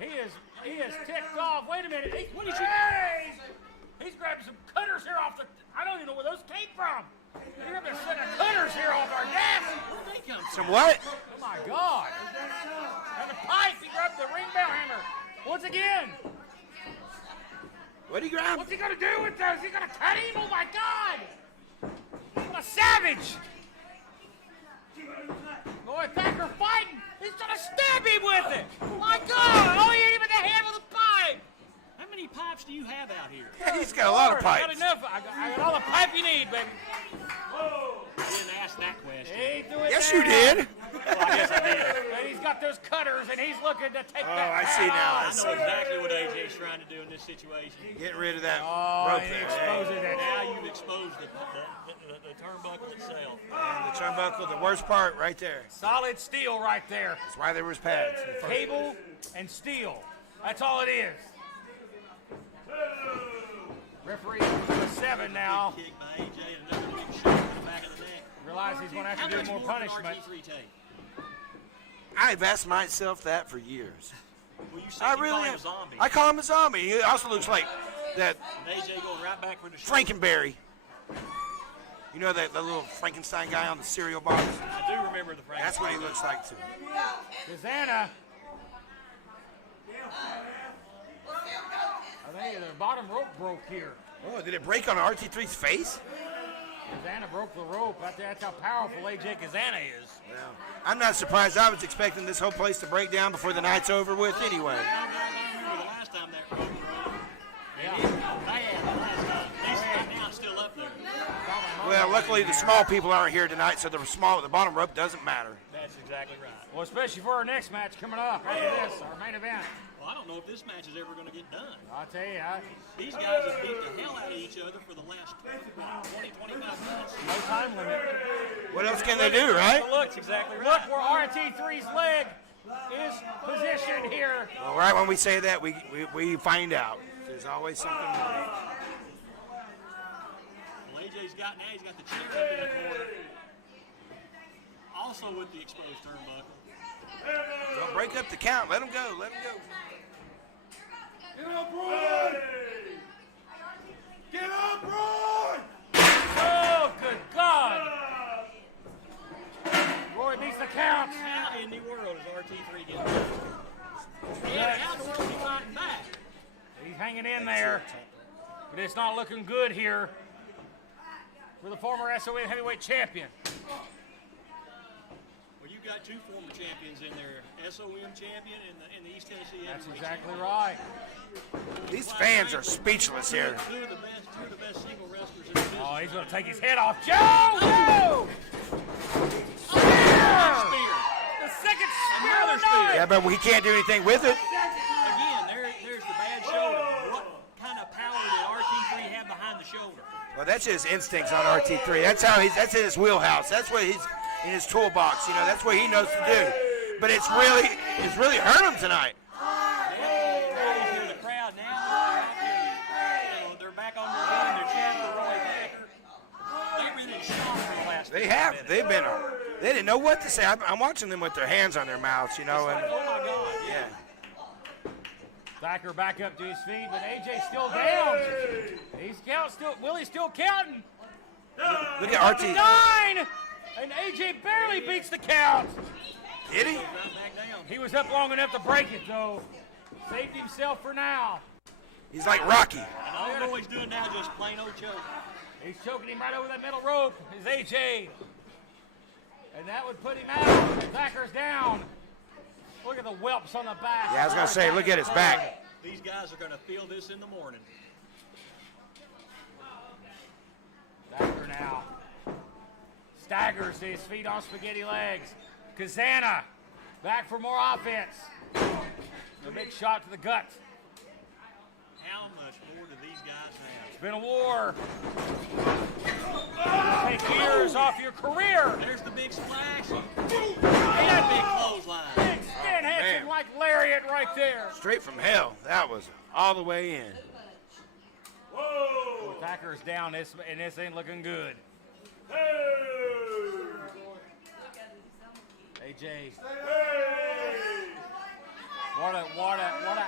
He is ticked off. Wait a minute. What is he- He's grabbing some cutters here off the. I don't even know where those came from. He's grabbing a set of cutters here off our desk. Where'd they come from? Some what? Oh my God. And the pipe. He grabbed the ring bell hammer. Once again. What'd he grab? What's he gonna do with this? He's gonna cut him? Oh my God! What a savage! Boy, Thacker fighting! He's gonna stab him with it! My God! Oh, he hit him in the head with a pipe! How many pipes do you have out here? He's got a lot of I got pipes. enough. I got all the pipe you need, baby. I didn't ask that question. He threw it Yes, down. you did. Well, I guess I did. And he's got those cutters, and he's looking to take Oh, that I pad see now. off. I know exactly what AJ's trying to do in this situation. Getting rid of that Oh, rope he there. exposes it. Now you've exposed the turnbuckle itself. And the turnbuckle, the worst part right there. Solid steel right there. That's why there was pads. in the first Cable and steel. That's all it is. Referee to a 7 now. Big kick by AJ and another big shot to the back of the neck. Realize he's going to have How to much do more more can punishment. RT3 take? I've asked myself that for years. Well, you said I you really call him have. a zombie. I call him a zombie. He also looks like that And AJ going right back for the shot. Frankenberry. You know that little Frankenstein guy on the cereal box? I do remember the Frank. That's what he looks like too. Kazana. I think the bottom rope broke here. Oh, did it break on RT3's face? Kazana broke the rope. That's how powerful AJ Kazana is. Well, I'm not surprised. I was expecting this whole place to break down before the night's over with anyway. I remember the last time that broke. Yeah. It is bad the last time. This time now it's still up there. Well, luckily the small people aren't here tonight, so the bottom rope doesn't matter. That's exactly right. Well, especially for our next match coming up after this, our main event. Well, I don't know if this match is ever going to get done. I'll tell you, These guys have beat the hell out of each other for the last 20, 25 minutes. no time limit. What else can they do, right? Look, That's exactly right. look where RT3's leg is positioned here. Well, right when we say that, we find out. There's always something more. Well, AJ's got the chair up in the corner. Also with the exposed turnbuckle. Don't break up the count. Let him go. Let him go. Get up, Roy! Get up, Roy! Oh, good God. Roy beats the count. How in the world is RT3 getting this? And how in the world is he fighting back? He's hanging in there, but it's not looking good here for the former SOM heavyweight champion. Well, you've got two former champions in there, SOM champion and the East Tennessee That's heavyweight exactly champion. right. These fans are speechless here. Two of the best single wrestlers in the business. Oh, he's going to take his head off. Joe! Whoa! Spear. The second spear Another of the night. Yeah, but he can't do anything with it. Again, there's the bad shoulder. What kind of power did RT3 have behind the shoulder? Well, that's his instincts on RT3. That's in his wheelhouse. That's what he's in his toolbox. You know, that's what he knows to do. But it's really hurt him tonight. The crowd now, they're back on their feet and they're chanting for Roy Thacker. They've been in shock for the last 15 minutes. They didn't know what to say. I'm watching them with their hands on their mouths, you know. And Oh my God, yeah. Thacker back up to his feet, but AJ's still down. Willie's still counting. Look at RT. 9! And AJ barely beats the count. Did he? Right back down. He was up long enough to break it, though. Saved himself for now. He's like Rocky. And all Roy's doing now is just plain old choking. He's choking him right over that middle rope. Is AJ. And that would put him out. Thacker's down. Look at the whelps on the back. Yeah, I was going to say, look at his back. These guys are going to feel this in the morning. Thacker now staggers to his feet on spaghetti legs. Kazana back for more offense. A big shot to the gut. How much more do these guys have? It's been a war. Take years off your career. There's the big splash. And that big clothesline. Big Stan Hansen like lariat right there. Straight from hell. That was all the way in. Whoa! Thacker's down, and this ain't looking good. AJ. What a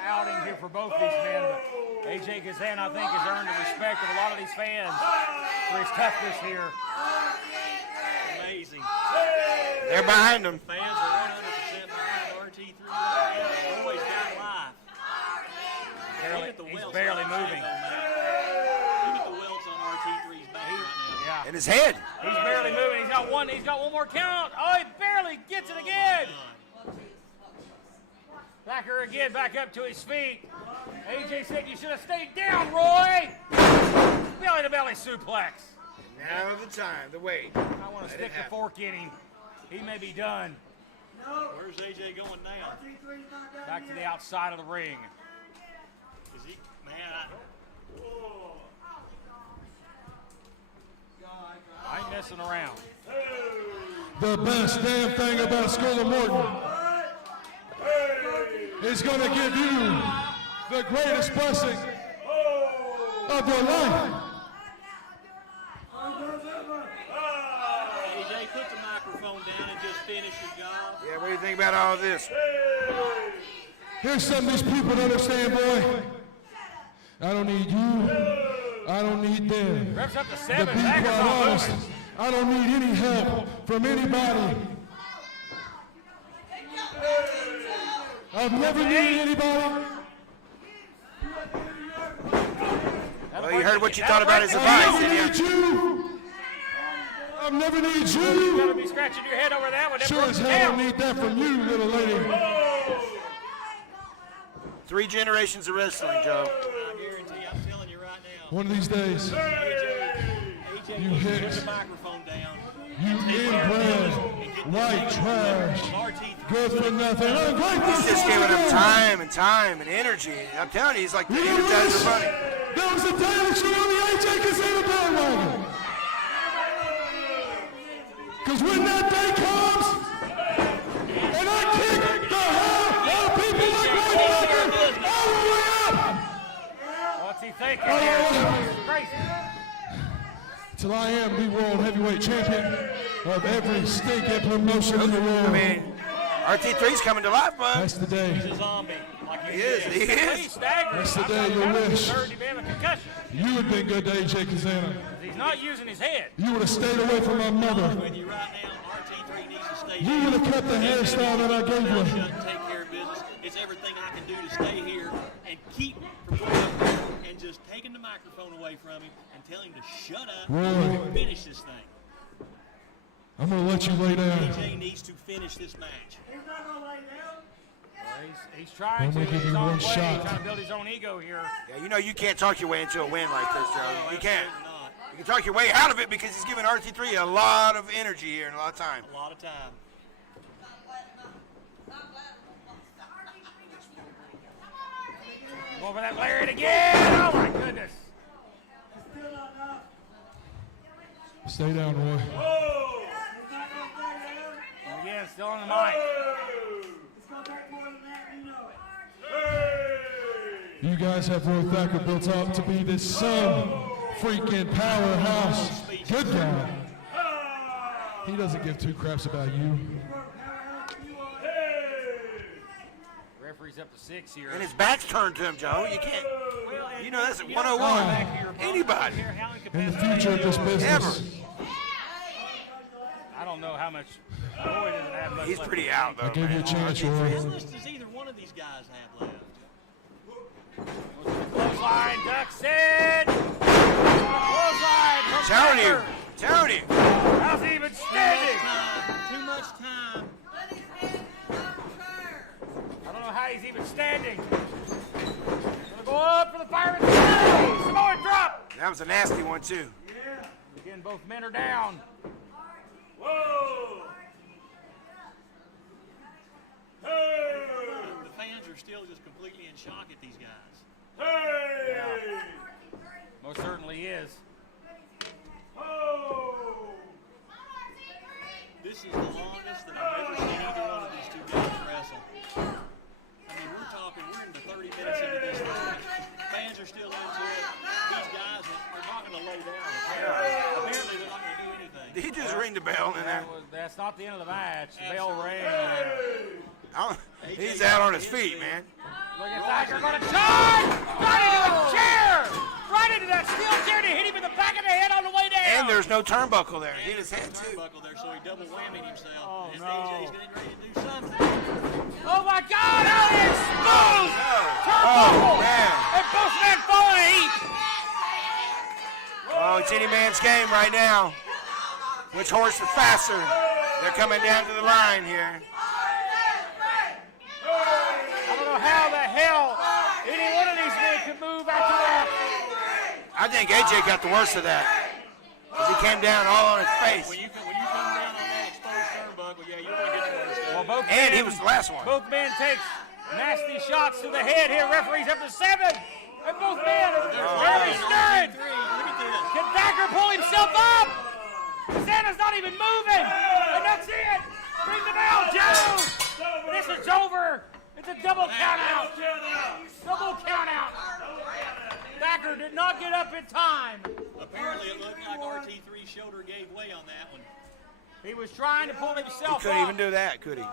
outing here for both these men. But AJ Kazan, I think, has earned the respect of a lot of these fans for his toughness here. Amazing. They're behind him. Fans are 100% behind RT3. Roy's got life. He's barely moving. Look at the welts on RT3's back right now. Yeah. In his head. He's barely moving. He's got one more count. Oh, he barely gets it again. Thacker again back up to his feet. AJ said you should have stayed down, Roy. Belly to belly suplex. Now the time, the wait. I want to stick the fork in him. He may be done. Where's AJ going now? Back to the outside of the ring. Is he, man, I ain't messing around. The best damn thing about School of Morton is going to give you the greatest blessing of your life. AJ, put the microphone down and just finish your job. Yeah, what do you think about all this? Here's something these people don't understand, boy. I don't need you. I don't need them. Reps up to To 7. be Thacker's quite not honest, moving. I don't need any help from anybody. I've never needed anybody. Well, you heard what you thought about his advice, didn't you? I've never needed You're you. going to be scratching your head over that one. That Sure broke as the hell count. don't need that from you, little lady. 3 generations of wrestling, Joe. I guarantee, I'm telling you right now. One of these days, AJ, You put hit. the microphone down. you inbred, white trash, RT3. good for nothing, ungrateful. He's just giving him time and time and energy. I'm telling you, he's like the You know energizer this? bunny. There was a time that you on the AJ Kazana bandwagon. Because when that day comes, and I kick the thinking here, Joe? You're crazy. Till I am the world heavyweight champion of every stinking promotion in the world. I mean, RT3's coming to life, bud. That's the day. He's a zombie. Like He is. He is. He's staggering. That's the I'm day not you about to wish. concerned him having a concussion. You would have been good to AJ Kazana. He's not using his head. You would have stayed away from my mother. with you right now, RT3 needs to stay You would have kept the hairstyle that I gave you. shut and take care of business. It's everything I can do to stay here and keep from going up there and just taking the microphone away from him and tell him to shut up Roy. and finish this thing. I'm going to let you lay down. AJ needs to finish this match. He's not gonna lay down. He's trying I'm to gonna give his you own one way. shot. He's trying to build his own ego here. Yeah, you know you can't talk your way into a win like this, Joe. You can't. Absolutely not. You can talk your way out of it because he's giving RT3 a lot of energy here and a lot of time. A lot of time. Going for that lariat again. Oh my goodness. Still not enough. Stay down, Roy. Whoa! He's not gonna stay down. And again, still on the mic. It's gonna take more than that, you know it. You guys have Roy Thacker built up to be this some freaking powerhouse good guy. He doesn't give two craps about you. Referee's up to 6 here. And his back's turned to him, Joe. You can't. You know, that's at 101. Back to your opponent Anybody. here, how In the incapacitated future of this he is. business, I don't know how much. Roy doesn't have much He's left pretty in out, the though. I gave you a man. chance, How Roy. much does either one of these guys have left? clothesline, ducks in. Clothesline from Telling you. Thacker. Telling you. How's he even standing? Too much time. I don't know how he's even standing. Gonna go up for the fire and Samoa drop. That was a nasty one, too. Again, both men are down. Whoa! Hey! The fans are still just completely in shock at these guys. Hey! Most certainly is. Oh! This is the longest that I've ever seen either one of these two guys wrestle. I mean, we're into 30 minutes into this thing. Fans are still into it. These guys are not going to lay down. Apparently, they're not going to do anything. Did he just ring the bell in there? That's not the end of the match. The bell rang. He's out on his feet, man. Look at Thacker going to charge! Right into the chair! Right into that steel chair to hit him in the back of the head on the way down! And there's no turnbuckle there. He hit his head, too. Turnbuckle there, so he double whammied himself. Oh, and no. AJ's getting ready to do something. Oh my God! How they exposed! Oh, Turnbuckle! man. And both men fall in a heap! Oh, it's any man's game right now. Which horse is faster? They're coming down to the line here. I don't know how the hell any one of these men could move after that. I think AJ got the worst of that. Because he came down all on his face. When you come down on that exposed turnbuckle, yeah, you're going to get the worst of it. Well, both And men, he was the last one. Both men take nasty shots to the head here. Referee's up to 7. And both men are very stirred. Look at this. Can Thacker pull himself up? Santa's not even moving. And that's it. Ring the bell, Joe. This is over. It's a double count out. Double count out. Thacker did not get up in time. Apparently, it looked like RT3's shoulder gave way on that one. He was trying to pull He himself couldn't up. even do that, could he?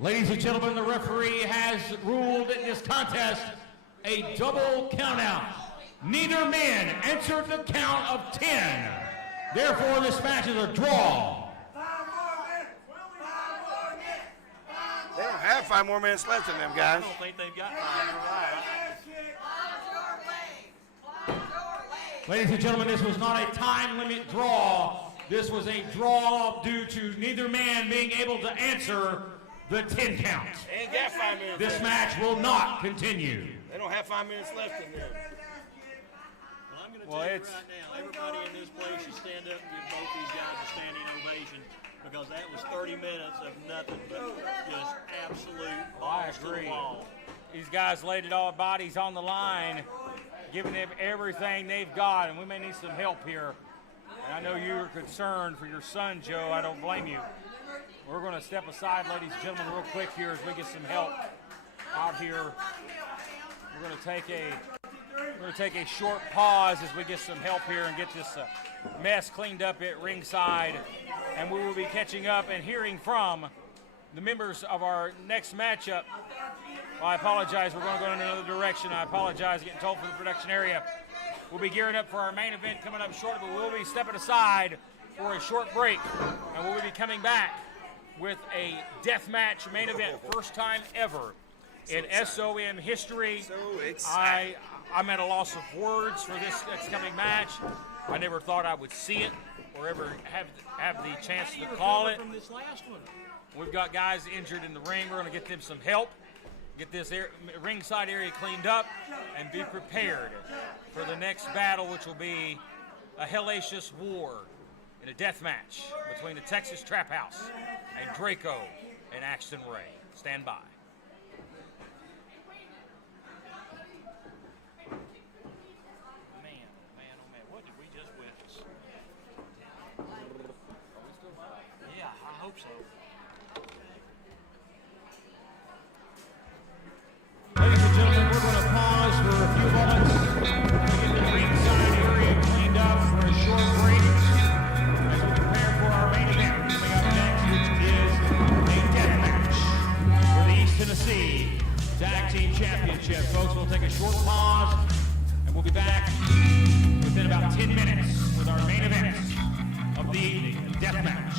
Ladies and gentlemen, the referee has ruled in this contest a double countout. Neither man entered the count of 10. Therefore, this match is a draw. They don't have 5 more minutes left in them, guys. I don't think they've got time. Ladies and gentlemen, this was not a time limit draw. This was a draw due to neither man being able to answer the 10 count. Ain't got 5 minutes This left. match will not continue. They don't have 5 minutes left in there. Well, I'm going to Well, tell you it's- right now, everybody in this place should stand up and give both these guys a standing ovation because that was 30 minutes of nothing but just absolute balls to the agree. wall. These guys laid it all bodies on the line, giving them everything they've got, and we may need some help here. And I know you're concerned for your son, Joe. I don't blame you. We're going to step aside, ladies and gentlemen, real quick here as we get some help out here. We're going to take a We're going to take a short pause as we get some help here and get this mess cleaned up at ringside. And we will be catching up and hearing from the members of our next matchup. Well, I apologize. We're going to go in another direction. I apologize getting told from the production area. We'll be gearing up for our main event coming up shortly, but we'll be stepping aside for a short break. And we'll be coming back with a death match main event, first time ever in SOM history. I'm at a loss of words for this next coming match. I never thought I would see it or ever have the chance to call it. From this last one. We've got guys injured in the ring. We're going to get them some help, get this ringside area cleaned up, and be prepared for the next battle, which will be a hellacious war in a death match between the Texas Trap House and Draco and Axton Ray. Stand by. Man, what did we just witness? Yeah, I hope so. Ladies and gentlemen, we're going to pause for a few moments to get the ringside area cleaned up for a short break as we prepare for our main event coming up next, which is a death match for the East Tennessee Tag Team Championship. Folks, we'll take a short pause and we'll be back within about 10 minutes with our main event of the evening, death match.